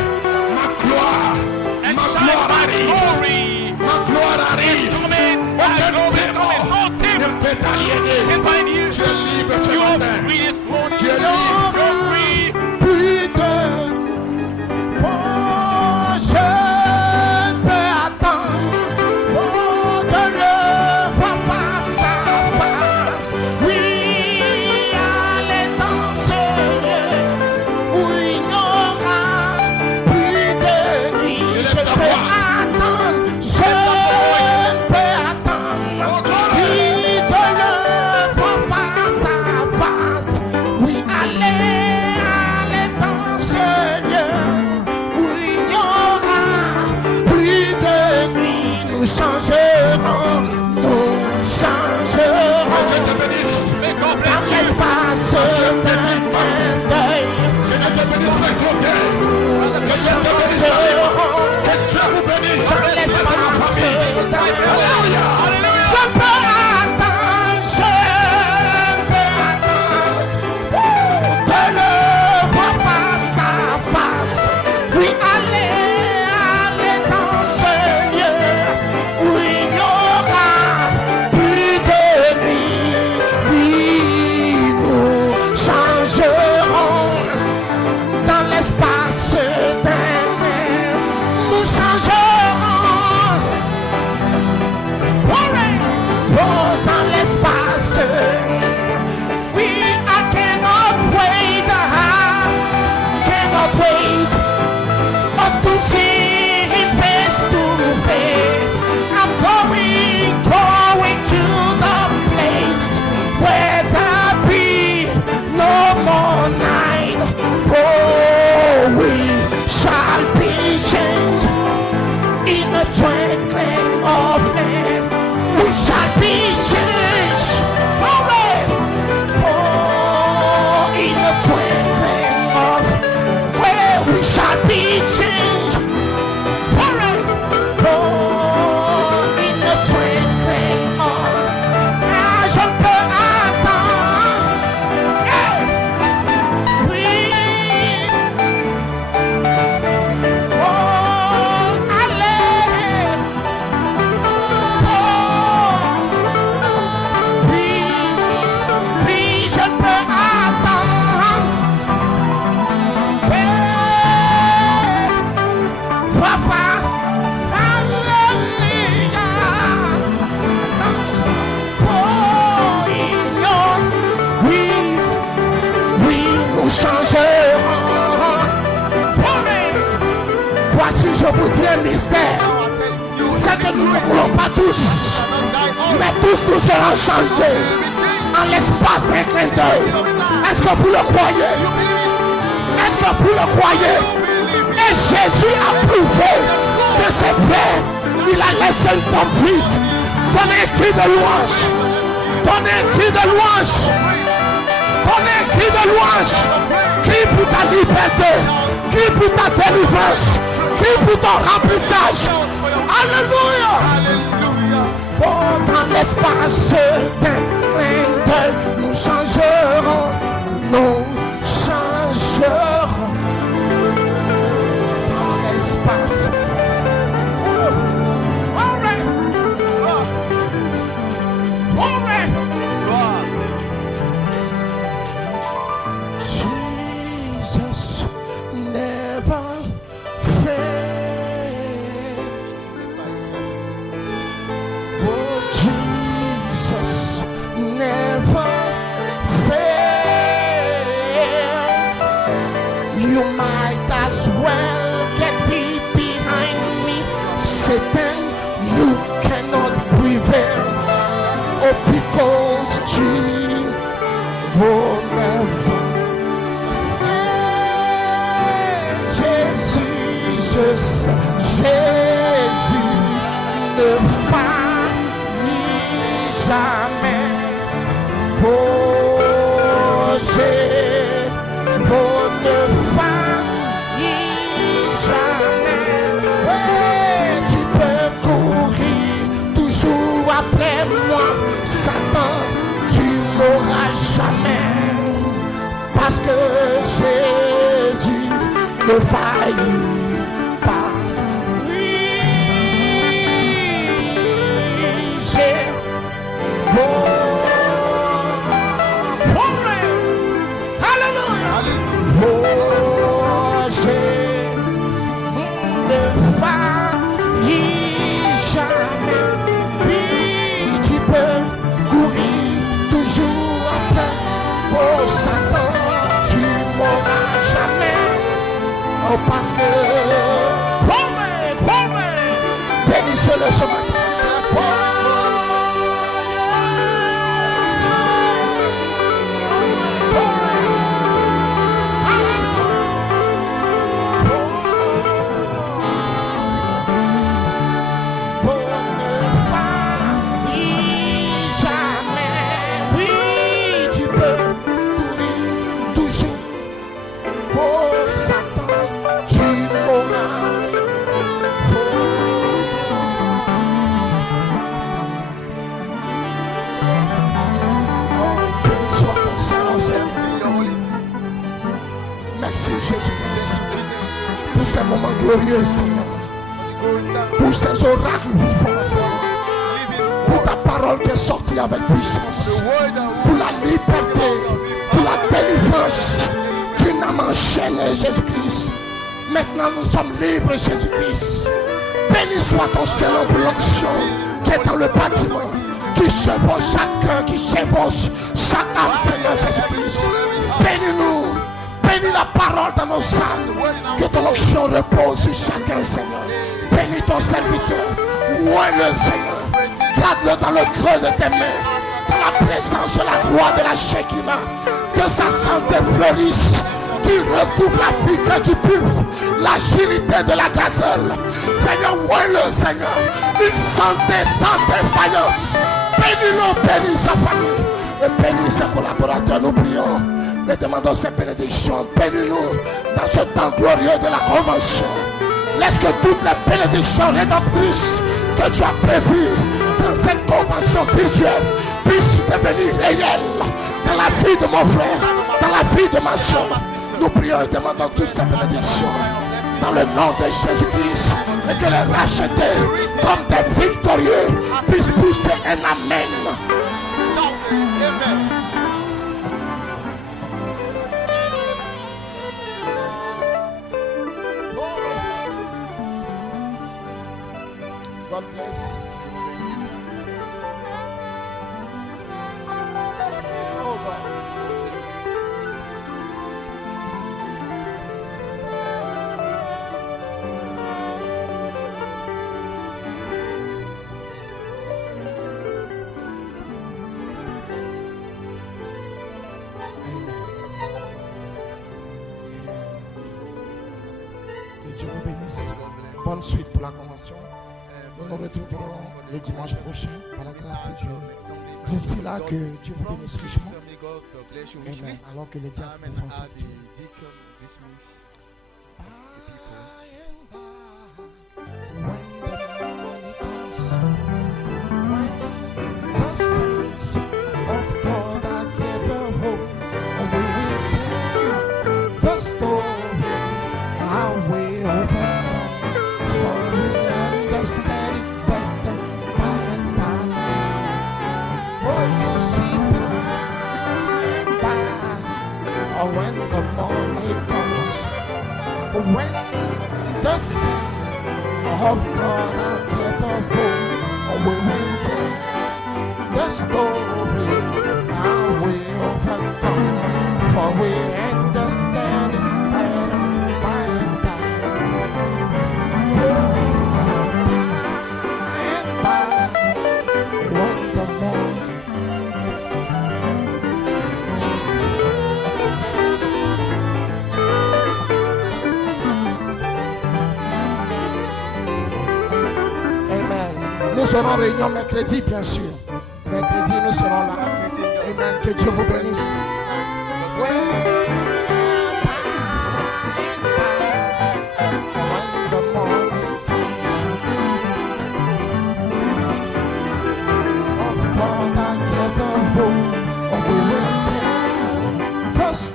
Ma gloire. And Ma shine gloire my arrive. glory. Ma gloire Is arrive. coming. My Aucun glory is démon coming. No ne demon peut t'aliéner. can bind you. Tu es libre ce You are matin. free this morning. Tu es libre. You're free. Plus de oh, je peux attendre oh, de le voir face à face. Oui, aller dans ce lieu où il n'y aura plus de nuit. Je peux attendre, je peux attendre. Oui, de le voir face à face. Oui, aller dans ce lieu où il n'y aura plus de nuit. Nous changerons, nous changerons Que te bénisse. May God dans bless you. l'espace d'un clin d'œil. Que Dieu te bénisse le côté. Que Dieu te bénisse. Changerons Que Dieu vous bénisse. dans l'espace d'un Alléluia. Je peux attendre, je peux attendre de le voir face à face. Oui, aller dans ce lieu où il n'y aura plus de nuit. Oui, nous changerons dans l'espace d'un clin. Nous changerons. Oh, dans l'espace. We I cannot wait, cannot wait. Oh, to see him face to face. I'm going to the place where there be no more night. Oh, we shall be changed in a twinkling of an we shall be changed. Glory. Oh, in a twinkling of where we shall be changed. Glory. Oh, in a twinkling of je peux attendre. Yeah. Oui. Oh, allez. Oui, oui, je peux attendre. Papa, alléluia. Oh, oui, oui, nous changerons. Voici, je vous dis un mystère. C'est que nous ne mourrons pas tous, mais tous nous serons changés en l'espace d'un clin d'œil. Est-ce que vous le croyez? Est-ce que vous le croyez? Et Jésus a prouvé que c'est vrai. Il a laissé une tombe vide. Donnez un cri de louange. Donnez un cri de louange. Donnez un cri de louange. Crie pour ta liberté. Crie pour ta délivrance. Crie pour ton remplissage. Alléluia. Oh, dans l'espace d'un clin d'œil, nous changerons. Nous changerons. Dans l'espace. Jesus never fails. Oh, Jesus never fails. You might as well get thee behind me, Satan. You cannot prevail. Oh, because Jesus will never. Jésus ne faillit jamais. Oh, ne faillit Satan, tu m'auras jamais. Parce que Jésus ne faillit pas. Oui, j'ai beau. Alléluia. Oh, j'ai ne faillit jamais. Oui, tu peux courir toujours après. Oh, Satan, tu m'auras jamais. Oh, parce que bénissez-le ce matin. Merci Jésus-Christ pour ces moments glorieux, Seigneur, pour ces oracles vivants, Seigneur, pour ta parole qui est sortie avec puissance, pour la liberté, pour la délivrance d'une âme enchaînée, Jésus-Christ. Maintenant nous sommes libres, Jésus-Christ. Béni soit ton Seigneur pour l'onction qui est dans le bâtiment, qui chevauche chaque cœur, qui chevauche chaque âme, Seigneur Jésus-Christ. Bénis-nous. Bénis la parole dans nos âmes. Que ton onction repose sur chacun, Seigneur. Bénis ton serviteur. Ouais-le, Seigneur. Garde-le dans le creux de tes mains. Dans la présence de la gloire de la Shekinah. Que sa santé fleurisse. Qu'il recouvre la vigueur du buffle. L'agilité de la gazelle. Seigneur, ouais-le, Seigneur. Une santé sans défaillance. Bénis-le, bénis sa famille. Et bénis ses collaborateurs. Nous prions. Et demandons ces bénédictions. Bénis-nous dans ce temps glorieux de la convention. Laisse que toutes les bénédictions rédemptrices que tu as prévues dans cette convention virtuelle puissent devenir réelles dans la vie de mon frère, dans la vie de ma soeur. Nous prions et demandons toutes ces bénédictions dans le nom de Jésus-Christ. Et que les rachetés comme des victorieux puissent pousser un amen. Amen. God bless. Oh God. Que Dieu vous bénisse. Bonne suite pour la convention. Nous nous retrouverons le dimanche prochain par la grâce de Dieu. D'ici là, que Dieu vous bénisse richement. Amen. Alors que les diacres vous font sortir. When the morning comes, when the Son of God and gather home, we will tell the story how we overcome, for we understand it better by and by. By and by, when the morning. Nous serons réunis mercredi, bien sûr. Mercredi, nous serons là. Amen. Que Dieu vous bénisse. Of God,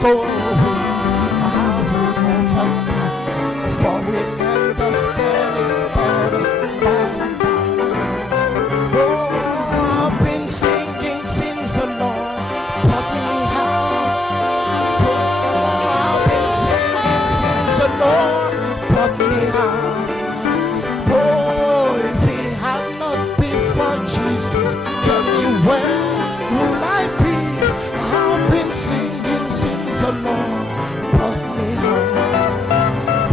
For we have overcome, for we understand it better by now. Oh, I've been singing since the Lord brought me out. Oh, I've been singing since the Lord brought me out. Oh, if it had not been for Jesus, tell me where would I be? I've been singing since the Lord brought me out.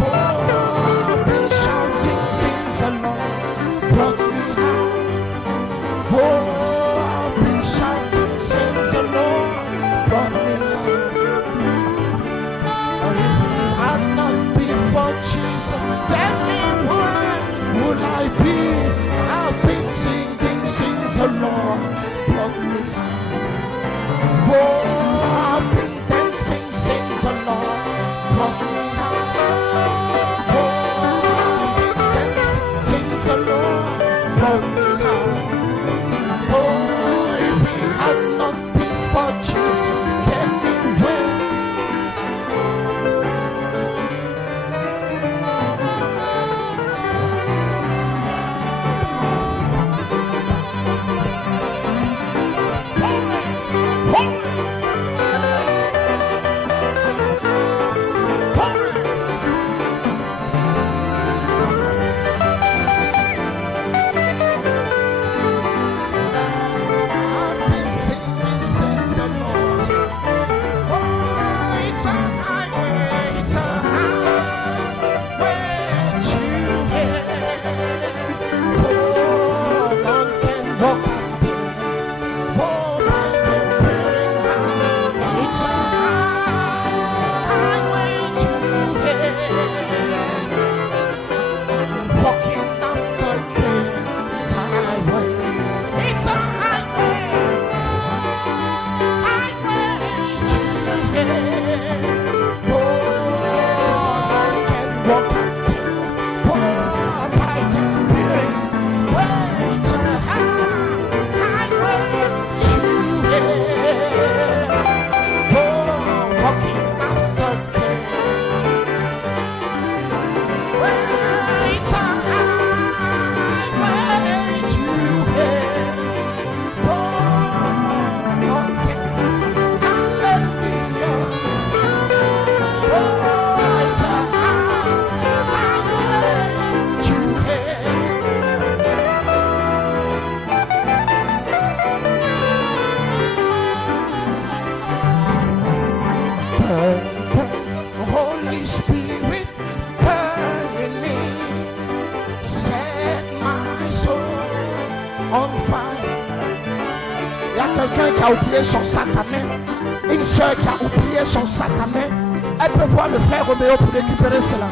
Oh, I've been shouting since the Lord brought me out. Oh, I've been shouting since the Lord brought me out. Oh, if it had not been for Jesus, tell me where would I be? I've been singing since the Lord brought me out. Oh, I've been dancing since the Lord brought me out. Oh, I've been dancing since the Lord brought me out. Oh, if it had not been for Jesus, tell me where. I've been singing since the Lord. Oh, it's a highway to heaven. Oh, none can walk up there. Oh, my comparing how it's a highway to heaven. Walking after King's highway. It's a highway to heaven. Oh, none can walk up there. Oh, by the building. Well, it's a highway to heaven. Oh, walking after King. Well, it's a highway to heaven. Oh, none can. Hallelujah. Oh, it's a highway to heaven. Burn, burn, Holy Spirit, burn in me. Set my soul on fire. Il y a quelqu'un qui a oublié son sac à main. Une soeur qui a oublié son sac à main. Elle peut voir le frère Roméo pour récupérer cela.